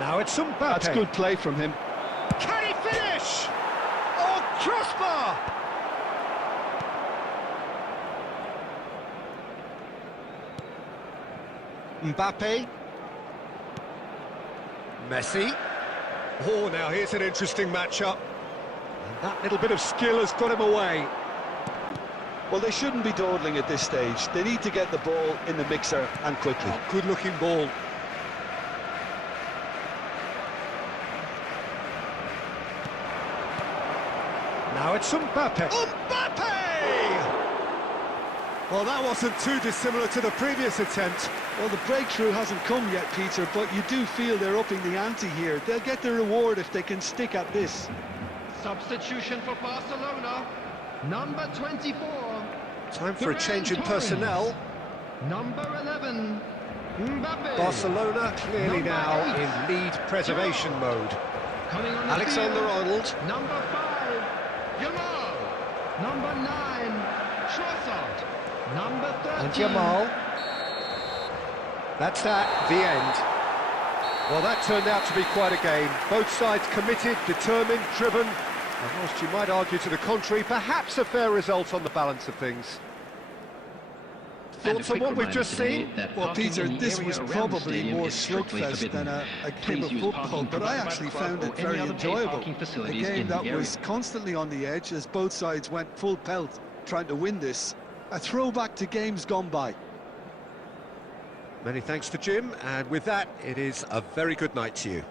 Now it's Mbappe. That's good play from him. Can he finish? Oh, crossbar! Mbappe. Messi. Oh, now here's an interesting matchup. And that little bit of skill has got him away. Well, they shouldn't be dawdling at this stage. They need to get the ball in the mixer and quickly. Oh, good-looking ball. Now it's Mbappe. Mbappe! Well, that wasn't too dissimilar to the previous attempt. Well, the breakthrough hasn't come yet, Peter, but you do feel they're upping the ante here. They'll get their reward if they can stick at this. Substitution for Barcelona. Number 24. Time for a change in personnel. Number 11. Mbappe. Barcelona clearly Number now 8. in lead preservation mode. Coming on the Alexander-Arnold. field. Number 5. Yamal. Number 9. Trossard. Number 13. And Yamal. That's that, the end. Well, that turned out to be quite a game. Both sides committed, determined, driven. And whilst you might argue to the contrary, perhaps a fair result on the balance of things. Thoughts on what we've just seen? Well, Peter, this was probably more slugfest than a game of football, but I actually found it very enjoyable. A game that was constantly on the edge as both sides went full pelt trying to win this. A throwback to games gone by. Many thanks to Jim, and with that, it is a very good night to you.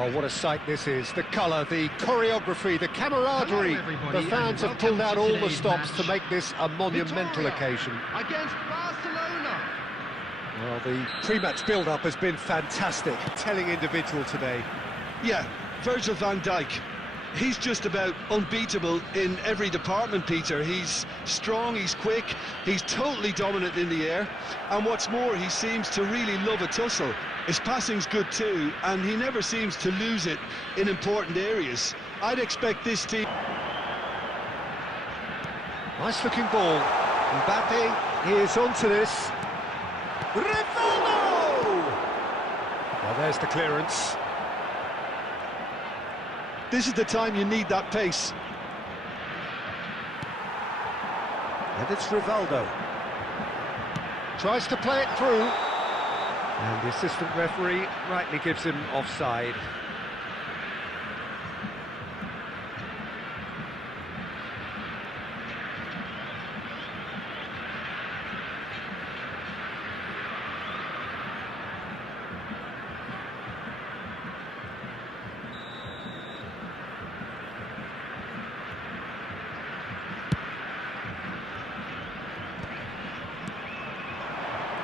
Oh, what a sight this is. The colour, the choreography, the camaraderie. Hello, everybody, The fans and have pulled out welcome to all the today's stops match. to make this a monumental Victoria occasion. Against Barcelona. Well, the pre-match build-up has been fantastic. Telling individual today. Yeah, Virgil van Dijk. He's just about unbeatable in every department, Peter. He's strong, he's quick, he's totally dominant in the air. And what's more, he seems to really love a tussle. His passing's good too, and he never seems to lose it in important areas. I'd expect this team... Nice-looking ball. Mbappe is onto this. Rivaldo! Well, there's the clearance. This is the time you need that pace. And it's Rivaldo. Tries to play it through. And the assistant referee rightly gives him offside.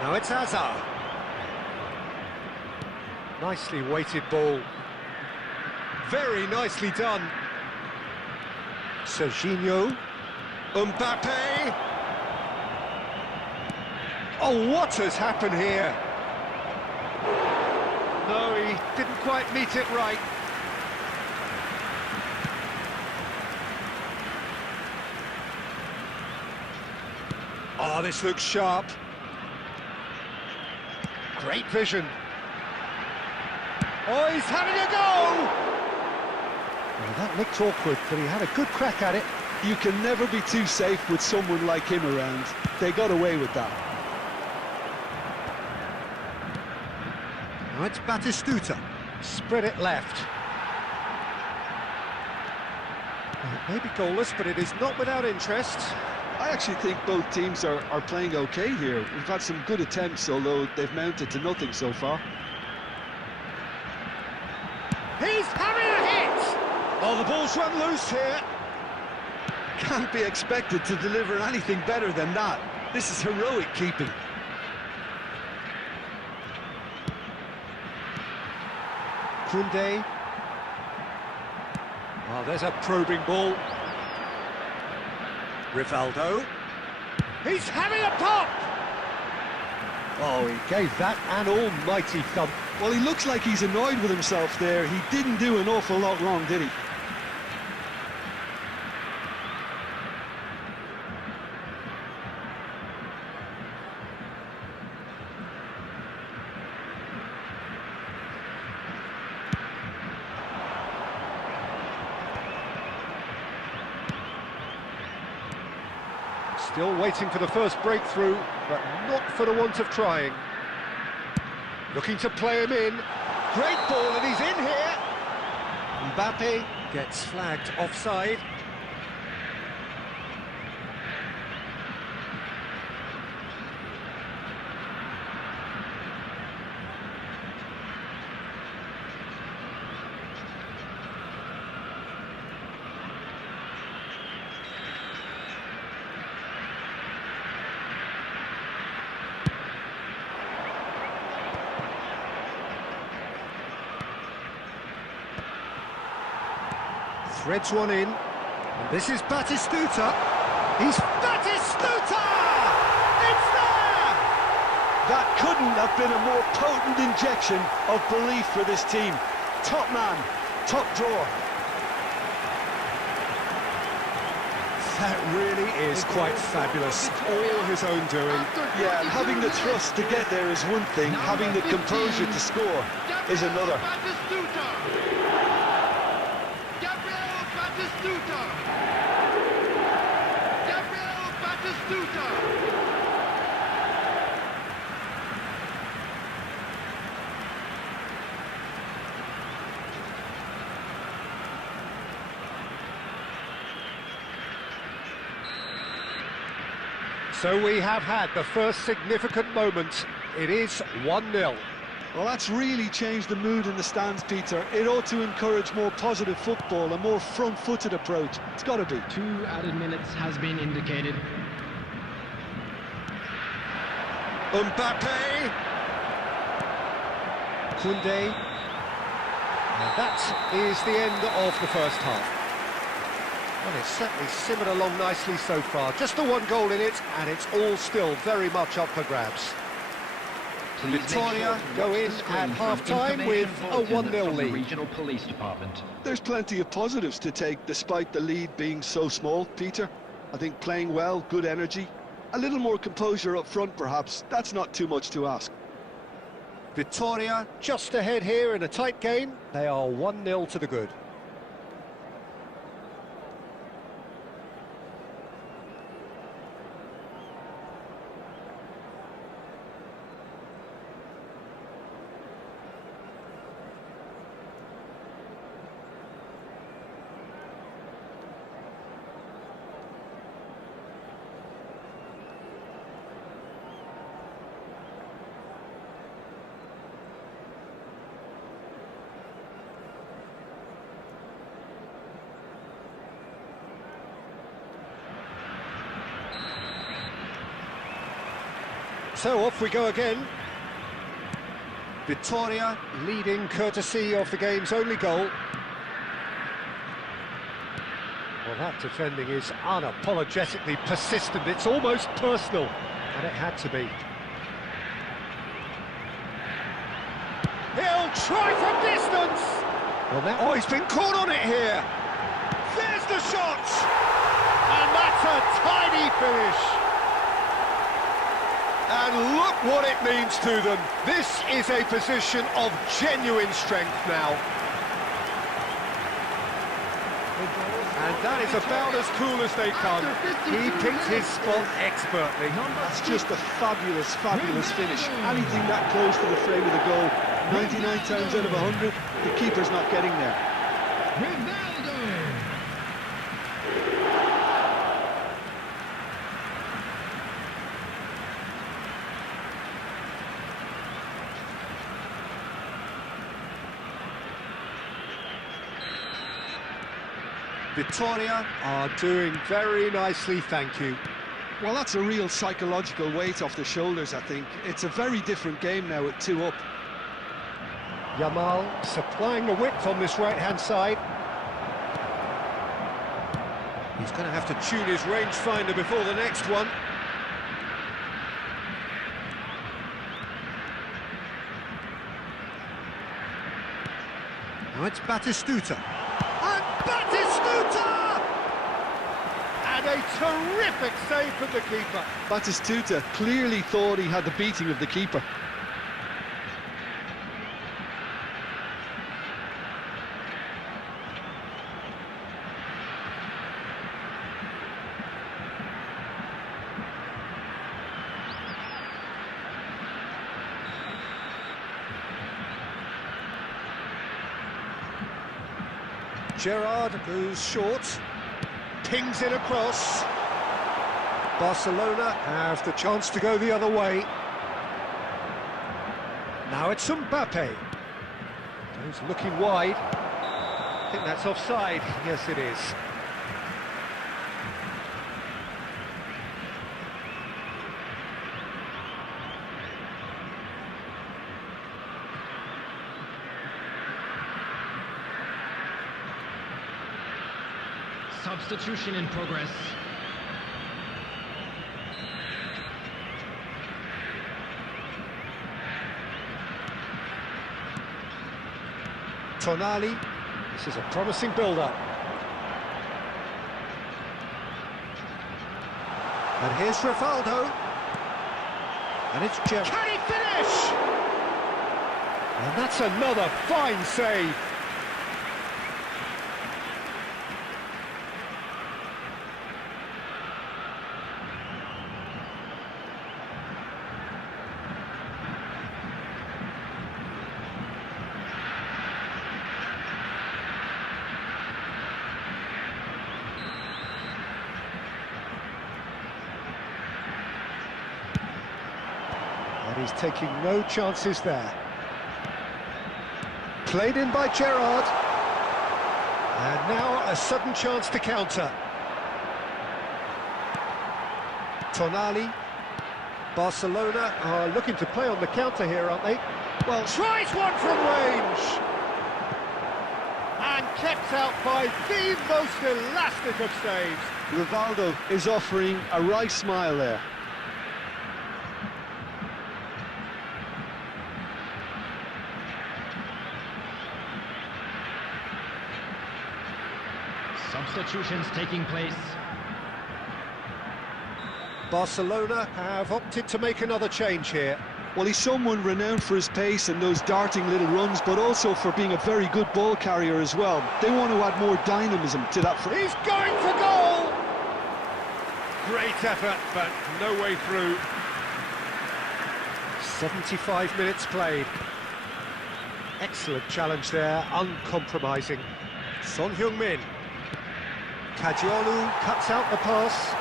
Now it's Hazard. Nicely weighted ball. Very nicely done. Serginho. Mbappe. Oh, what has happened here? No, he didn't quite meet it right. Oh, this looks sharp. Great vision. Oh, he's having a go! Well, that looked awkward, but he had a good crack at it. You can never be too safe with someone like him around. They got away with that. Now it's Batistuta. Spread it left. Well, it may be goalless, but it is not without interest. I actually think both teams are playing okay here. We've had some good attempts, although they've mounted to nothing so far. He's having a hit! Oh, the ball's run loose here. Can't be expected to deliver anything better than that. This is heroic keeping. Koundé. Oh, there's a probing ball. Rivaldo. He's having a pop! Oh, he gave that an almighty thump. Well, he looks like he's annoyed with himself there. He didn't do an awful lot wrong, did he? Still waiting for the first breakthrough, but not for the want of trying. Looking to play him in. Great ball, and he's in here. Mbappe gets flagged offside. Threads one in, and this is Batistuta. He's Batistuta! It's there! That couldn't have been a more potent injection of belief for this team. Top man, top drawer. That really is quite fabulous. All his own doing. Yeah, and having the trust to get there is one thing, having the composure to score is another. So we have had the first significant moment. It is 1-0. Well, that's really changed the mood in the stands, Peter. It ought to encourage more positive football, a more front-footed approach. It's got to be. 2 added minutes has been indicated. Mbappe. Koundé. And that is the end of the first half. Well, it's certainly simmered along nicely so far. Just the one goal in it, and it's all still very much up for grabs. Victoria go in at half-time with a 1-0 lead. Regional Police Department. There's plenty of positives to take, despite the lead being so small, Peter. I think playing well, good energy, a little more composure up front, perhaps. That's not too much to ask. Victoria just ahead here in a tight game. They are 1-0 to the good. So off we go again. Victoria leading courtesy of the game's only goal. Well, that defending is unapologetically persistent. It's almost personal, and it had to be. He'll try from distance! Well, now, oh, he's been caught on it here! There's the shot! And that's a tiny finish! And look what it means to them. This is a position of genuine strength now. And that is about as cool as they come. He picked his spot expertly. That's just a fabulous, fabulous finish. Anything that close to the frame of the goal, 99 times out of 100, the keeper's not getting there. Victoria are doing very nicely, thank you. Well, that's a real psychological weight off the shoulders, I think. It's a very different game now with 2 up. Yamal supplying the width on this right-hand side. He's going to have to tune his rangefinder before the next one. Now it's Batistuta. And Batistuta! And a terrific save from the keeper. Batistuta clearly thought he had the beating of the keeper. Gerrard goes short, pings it across. Barcelona have the chance to go the other way. Now it's Mbappe. He's looking wide. I think that's offside. Yes, it is. Substitution in progress. Tonali, this is a promising build-up. And here's Rivaldo. And it's Gerrard. Can he finish? And that's another fine save. And he's taking no chances there. Played in by Gerrard. And now a sudden chance to counter. Tonali. Barcelona are looking to play on the counter here, aren't they? Well, tries one from range! And kept out by the most elastic of saves. Rivaldo is offering a wry smile there. Substitutions taking place. Barcelona have opted to make another change here. Well, he's someone renowned for his pace and those darting little runs, but also for being a very good ball carrier as well. They want to add more dynamism to that. He's going for goal! Great effort, but no way through. 75 minutes played. Excellent challenge there, uncompromising. Son Heung-min. Kajiolu cuts out the pass.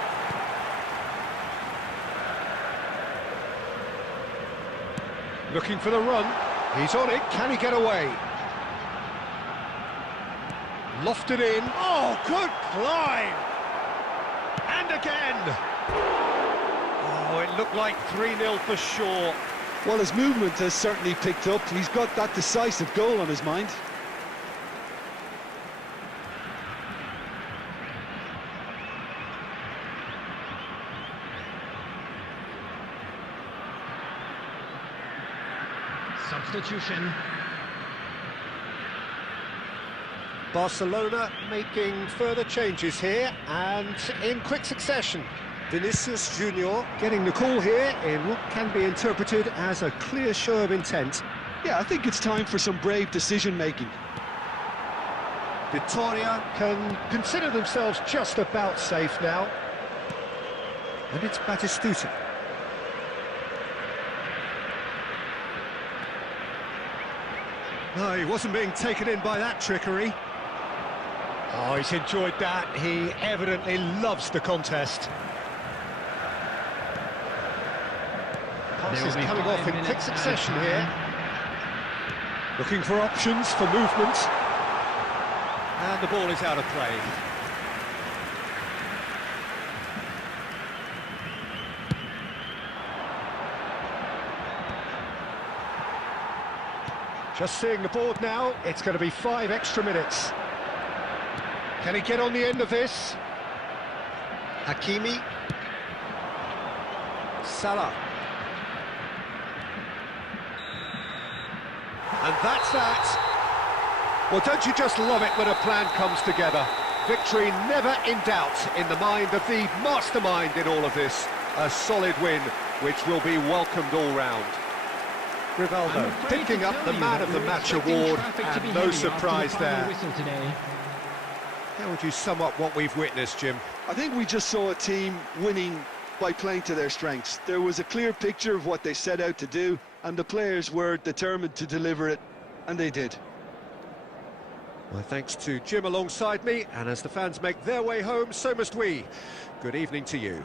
Looking for the run. He's on it. Can he get away? Lofted in. Oh, good climb! And again! Oh, it looked like 3-0 for sure. Well, his movement has certainly picked up. He's got that decisive goal on his mind. Substitution. Barcelona making further changes here, and in quick succession. Vinicius Junior getting the call here in what can be interpreted as a clear show of intent. Yeah, I think it's time for some brave decision-making. Vitoria can consider themselves just about safe now. And it's Batistuta. No, he wasn't being taken in by that trickery. Oh, he's enjoyed that. He evidently loves the contest. Passes coming off in quick succession here. Looking for options for movement. And the ball is out of play. Just seeing the board now, it's going to be 5 extra minutes. Can he get on the end of this? Hakimi. Salah. And that's that. Well, don't you just love it when a plan comes together? Victory never in doubt in the mind of the mastermind in all of this. A solid win, which will be welcomed all round. Rivaldo picking up the Man of the Match award, and no surprise there. How would you sum up what we've witnessed, Jim? I think we just saw a team winning by playing to their strengths. There was a clear picture of what they set out to do, and the players were determined to deliver it, and they did. Well, thanks to Jim alongside me, and as the fans make their way home, so must we. Good evening to you.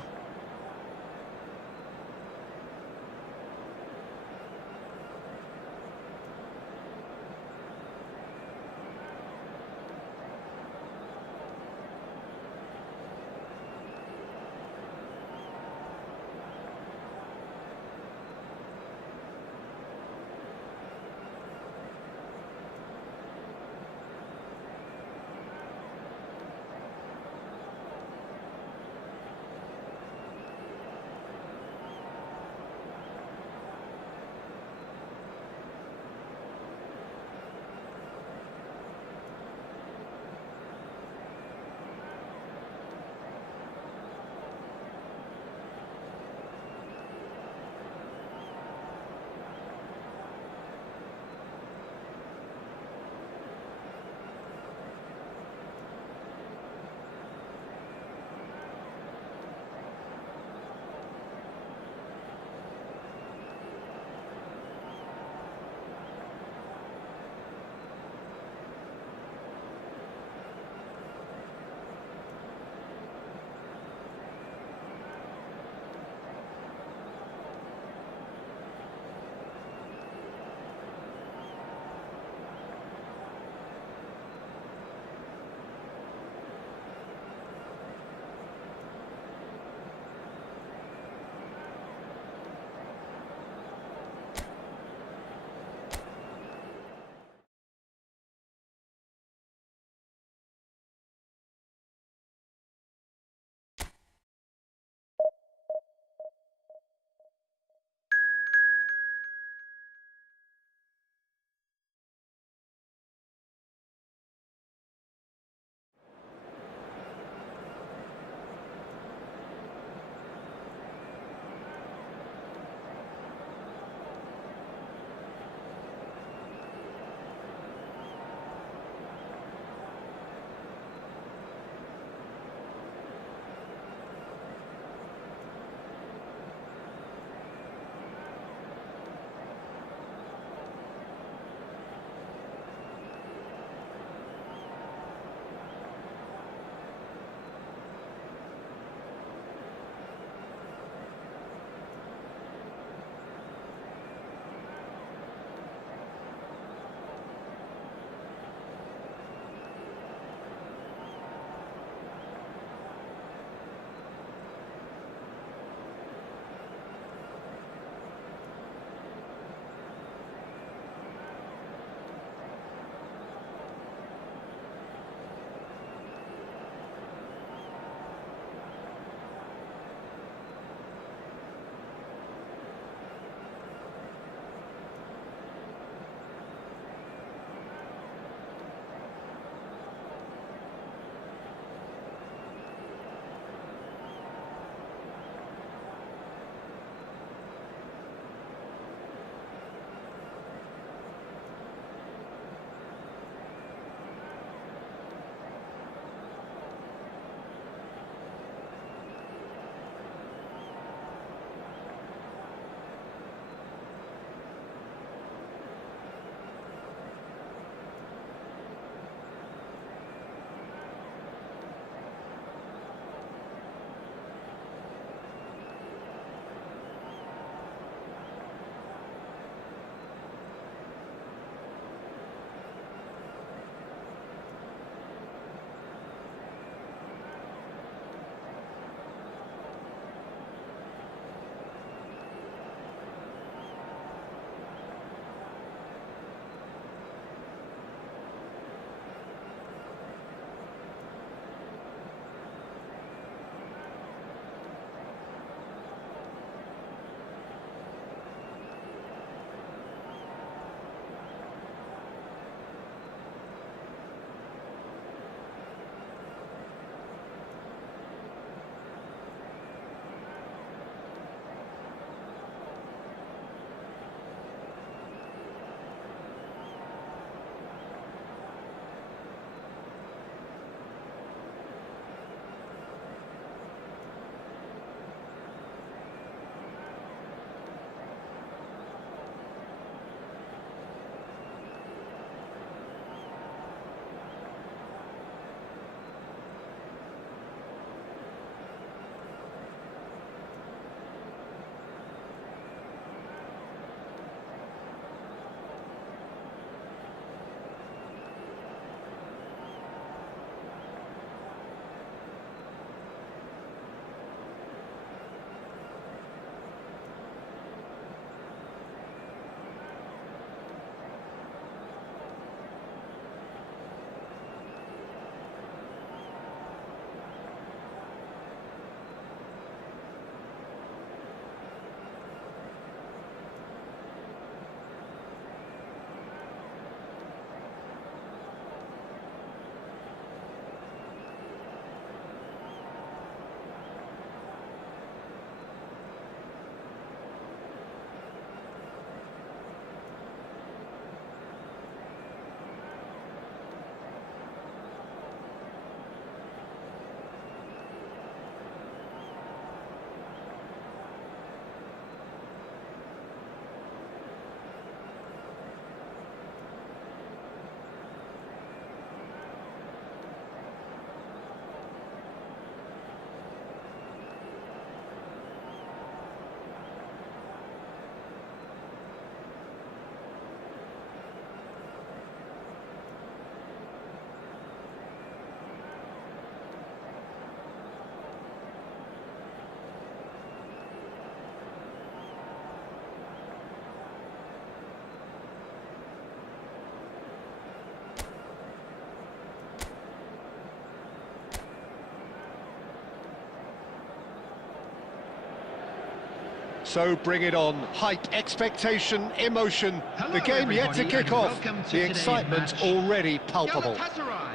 So bring it on. Hype, expectation, emotion. Hello, The game yet to everybody, kick and off. welcome to The today's excitement match. already palpable. Galatasaray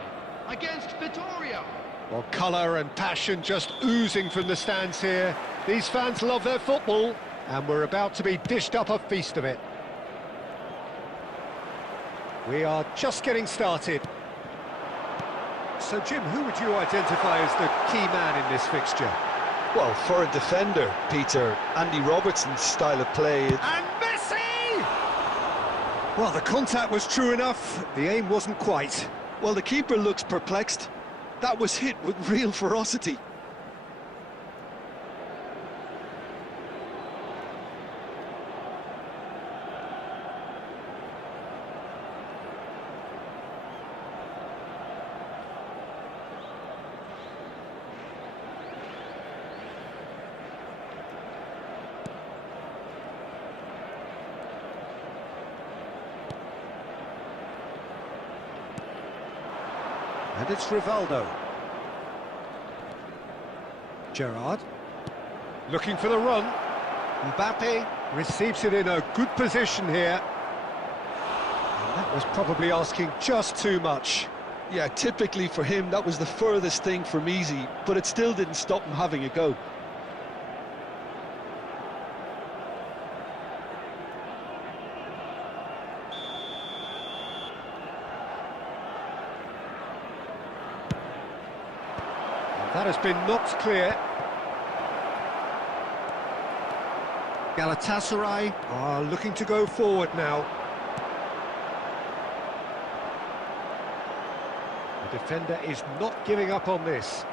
against Vittoria. Well, colour and passion just oozing from the stands here. These fans love their football, and we're about to be dished up a feast of it. We are just getting started. So, Jim, who would you identify as the key man in this fixture? Well, for a defender, Peter, Andy Robertson's style of play. And Messi! Well, the contact was true enough, the aim wasn't quite. Well, the keeper looks perplexed. That was hit with real ferocity. And it's Rivaldo. Gerrard. Looking for the run. Mbappe receives it in a good position here. And that was probably asking just too much. Yeah, typically for him, that was the furthest thing from easy, but it still didn't stop him having a go. That has been knocked clear. Galatasaray are looking to go forward now. The defender is not giving up on this.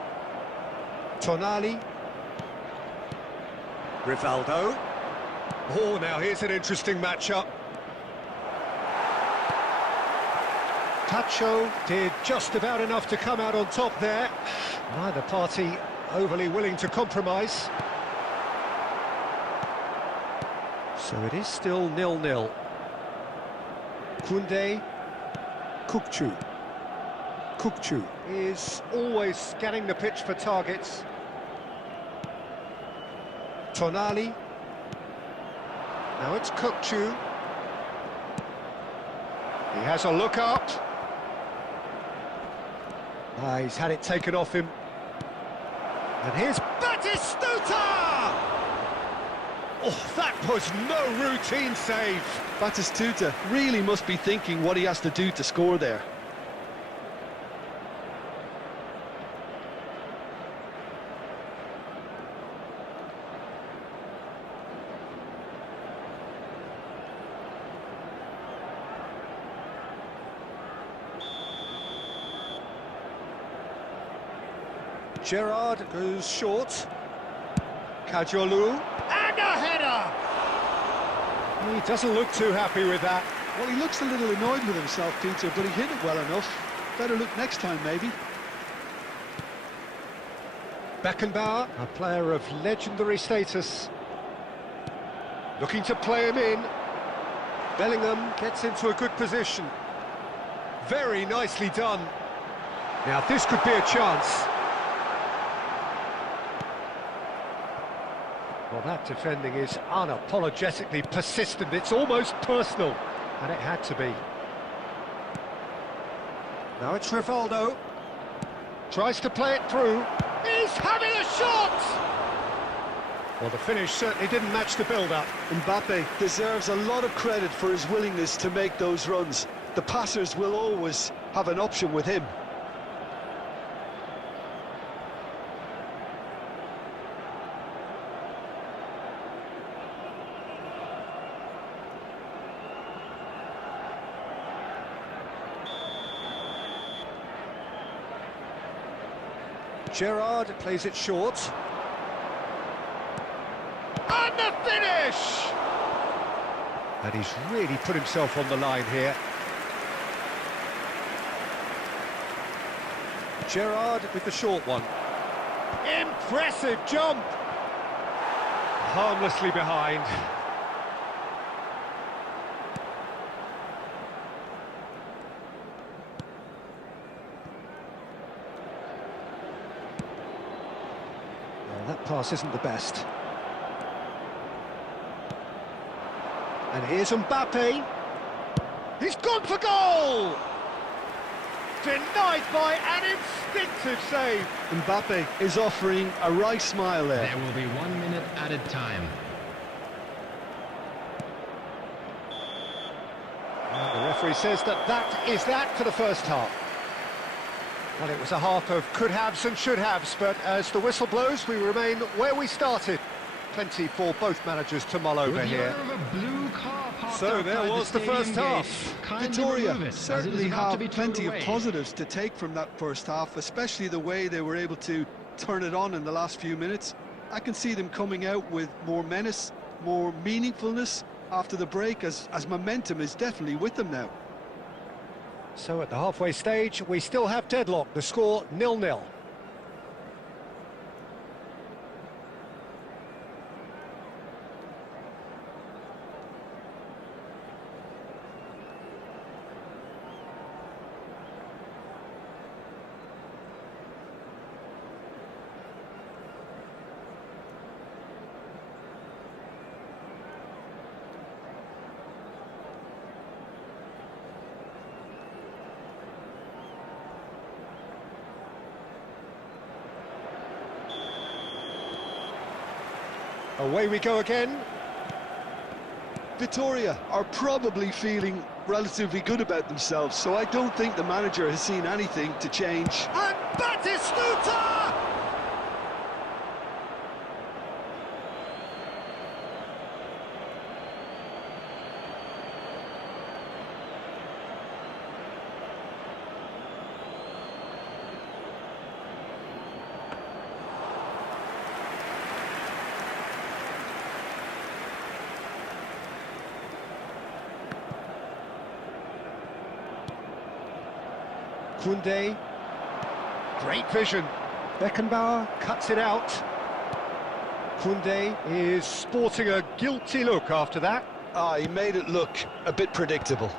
Tonali. Rivaldo. Oh, now here's an interesting matchup. Tacho did just about enough to come out on top there. Neither party overly willing to compromise. So it is still 0-0. Koundé. Kukçu. Kukçu is always scanning the pitch for targets. Tonali. Now it's Kukçu. He has a look up. He's had it taken off him. And here's Batistuta! Oh, that was no routine save. Batistuta really must be thinking what he has to do to score there. Gerrard goes short. Kajolu. And a header! He doesn't look too happy with that. Well, he looks a little annoyed with himself, Peter, but he hit it well enough. Better look next time, maybe. Beckenbauer, a player of legendary status. Looking to play him in. Bellingham gets into a good position. Very nicely done. Now, this could be a chance. Well, that defending is unapologetically persistent. It's almost personal, and it had to be. Now it's Rivaldo. Tries to play it through. He's having a shot! Well, the finish certainly didn't match the build-up. Mbappe deserves a lot of credit for his willingness to make those runs. The passers will always have an option with him. Gerrard plays it short. And the finish! And he's really put himself on the line here. Gerrard with the short one. Impressive jump! Harmlessly behind. Well, that pass isn't the best. And here's Mbappe. He's gone for goal! Denied by an instinctive save. Mbappe is offering a right smile there. There will be 1 minute added time. The referee says that is that for the first half. Well, it was a half of could-haves and should-haves, but as the whistle blows, we remain where we started. Plenty for both managers to mull over With the here. owner of a blue car parked So there outside was the stadium first gate. half. Kindly Victoria remove it, as it is certainly about to have be towed plenty of away. positives to take from that first half, especially the way they were able to turn it on in the last few minutes. I can see them coming out with more menace, more meaningfulness after the break, as momentum is definitely with them now. So at the halfway stage, we still have deadlock. The score 0-0. Away we go again. Victoria are probably feeling relatively good about themselves, so I don't think the manager has seen anything to change. And Batistuta! Koundé, great vision. Beckenbauer cuts it out. Koundé is sporting a guilty look after that. He made it look a bit predictable.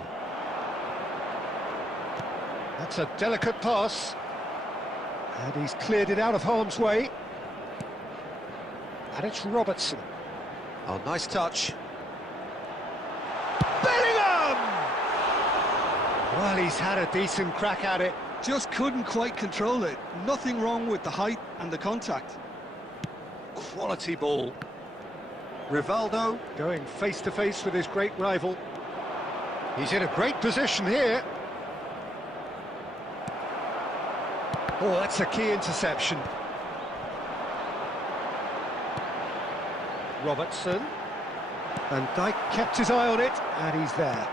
That's a delicate pass. And he's cleared it out of harm's way. And it's Robertson. Oh, nice touch. Bellingham! Well, he's had a decent crack at it. Just couldn't quite control it. Nothing wrong with the height and the contact. Quality ball. Rivaldo going face-to-face with his great rival. He's in a great position here. Oh, that's a key interception. Robertson. Van Dijk kept his eye on it, and he's there.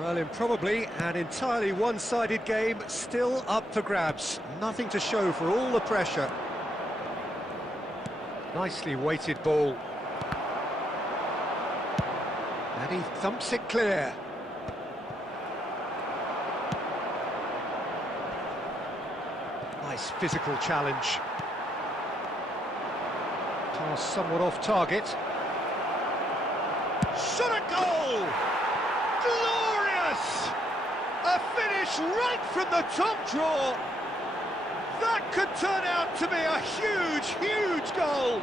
Well, in probably an entirely one-sided game, still up for grabs. Nothing to show for all the pressure. Nicely weighted ball. And he thumps it clear. Nice physical challenge. Pass somewhat off target. Shot a goal! Glorious! A finish right from the top draw. That could turn out to be a huge, huge goal.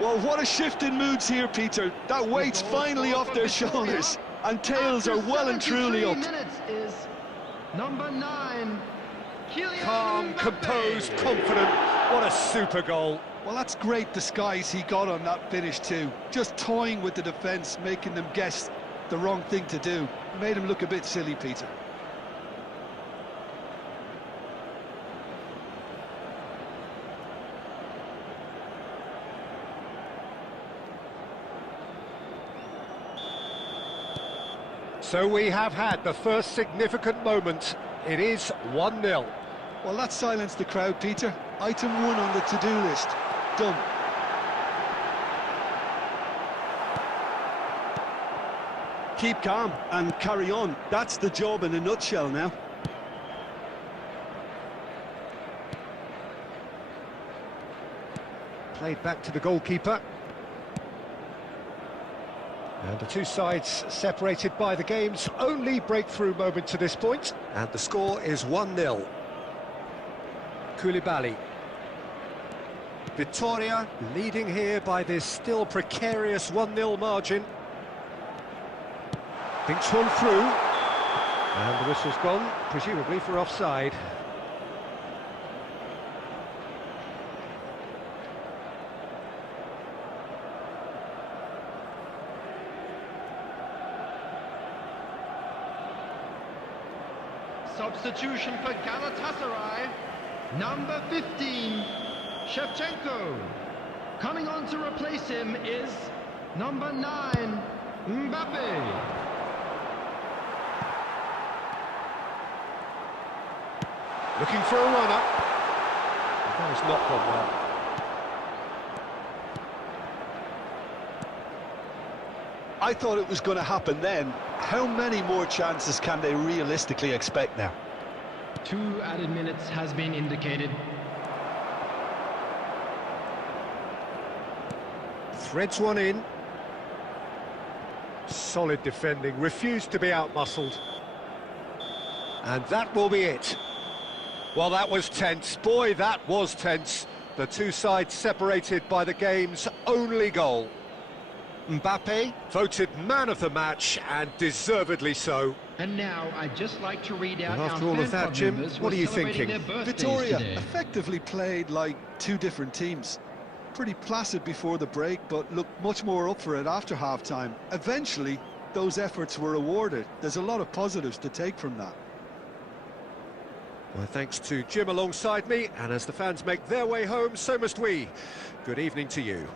Well, what a shift in moods here, Peter. That weight's finally off their shoulders, and tails are well and truly up. Minutes is number 9. Calm, composed, confident. What a super goal. Well, that's great disguise he got on that finish too. Just toying with the defence, making them guess the wrong thing to do. Made him look a bit silly, Peter. So we have had the first significant moment. It is 1-0. Well, that silenced the crowd, Peter. Item 1 on the to-do list. Done. Keep calm and carry on. That's the job in a nutshell now. Played back to the goalkeeper. And the two sides separated by the game's only breakthrough moment to this point. And the score is 1-0. Koulibaly. Vitoria leading here by this still precarious 1-0 margin. Thinks one through. And the whistle's gone, presumably for offside. Substitution for Galatasaray, number 15, Shevchenko. Coming on to replace him is number 9, Mbappe. Looking for a runner. That has not gone well. I thought it was going to happen then. How many more chances can they realistically expect now? 2 added minutes has been indicated. Threads one in. Solid defending, refused to be outmuscled. And that will be it. Well, that was tense. Boy, that was tense. The two sides separated by the game's only goal. Mbappe voted man of the match, and deservedly so. And now I'd just like to read out And after our all of fan that, club Jim, members who what are you celebrating thinking? their birthdays Vitoria today. effectively played like two different teams. Pretty placid before the break, but looked much more up for it after half-time. Eventually, those efforts were rewarded. There's a lot of positives to take from that. Well, thanks to Jim alongside me, and as the fans make their way home, so must we. Good evening to you.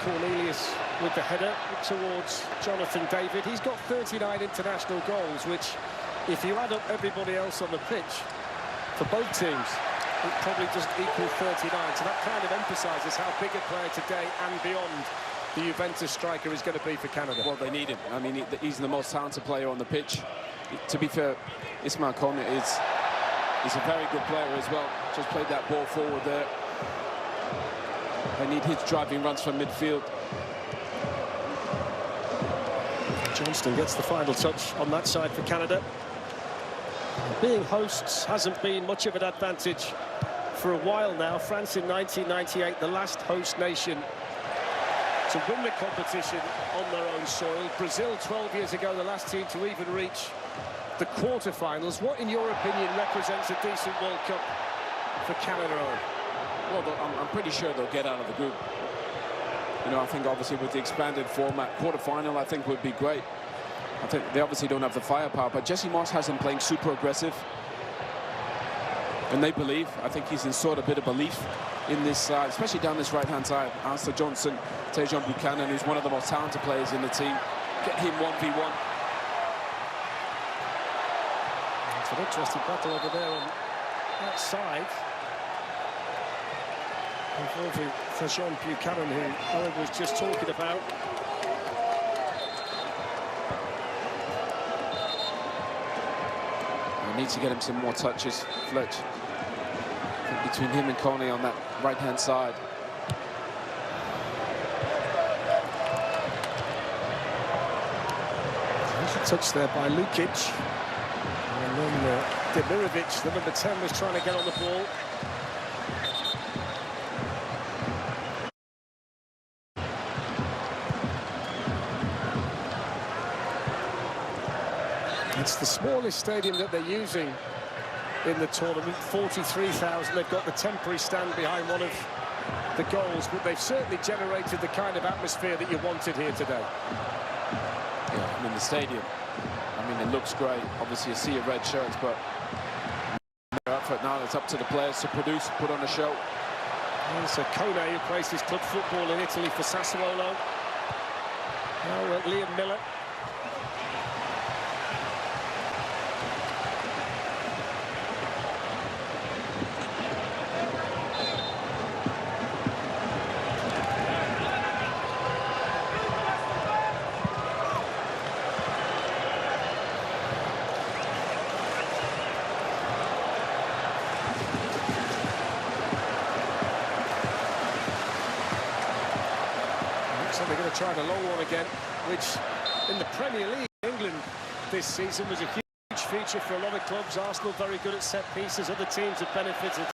Cornelius with the header towards Jonathan David. He's got 39 international goals, which, if you add up everybody else on the pitch, for both teams, it probably doesn't equal 39. So that kind of emphasises how big a player today and beyond the Juventus striker is going to be for Canada. Well, they need him. I mean, he's the most talented player on the pitch. To be fair, Ismail Kone is a very good player as well. Just played that ball forward there. They need his driving runs from midfield. Johnston gets the final touch on that side for Canada. Being hosts hasn't been much of an advantage for a while now. France in 1998, the last host nation to win the competition on their own soil. Brazil 12 years ago, the last team to even reach the quarter-finals. What, in your opinion, represents a decent World Cup for Canada? Well, I'm pretty sure they'll get out of the group. You know, I think obviously with the expanded format, quarter-final I think would be great. I think they obviously don't have the firepower, but Jesse Marsch has them playing super aggressive. And they believe, I think he's in sort of a bit of belief in this side, especially down this right-hand side. Alistair Johnson, Tejan Buchanan, who's one of the most talented players in the team. Get him 1v1. It's an interesting battle over there on that side, involving Tejan Buchanan, who Owen was just talking about. He needs to get him some more touches, Fletch. I think between him and Kone on that right-hand side. Touch there by Lukic. And then Demirovic, the number 10, was trying to get on the ball. It's the smallest stadium that they're using in the tournament, 43,000. They've got the temporary stand behind one of the goals, but they've certainly generated the kind of atmosphere that you wanted here today. Yeah, I mean, the stadium, I mean, it looks great. Obviously, a sea of red shirts, but they're up for it now. It's up to the players to produce, put on a show. So Kone, who plays his club football in Italy for Sassuolo. Now Liam Miller. So they're going to try the long one again, which in the Premier League, England this season was a huge feature for a lot of clubs. Arsenal very good at set pieces, other teams have benefited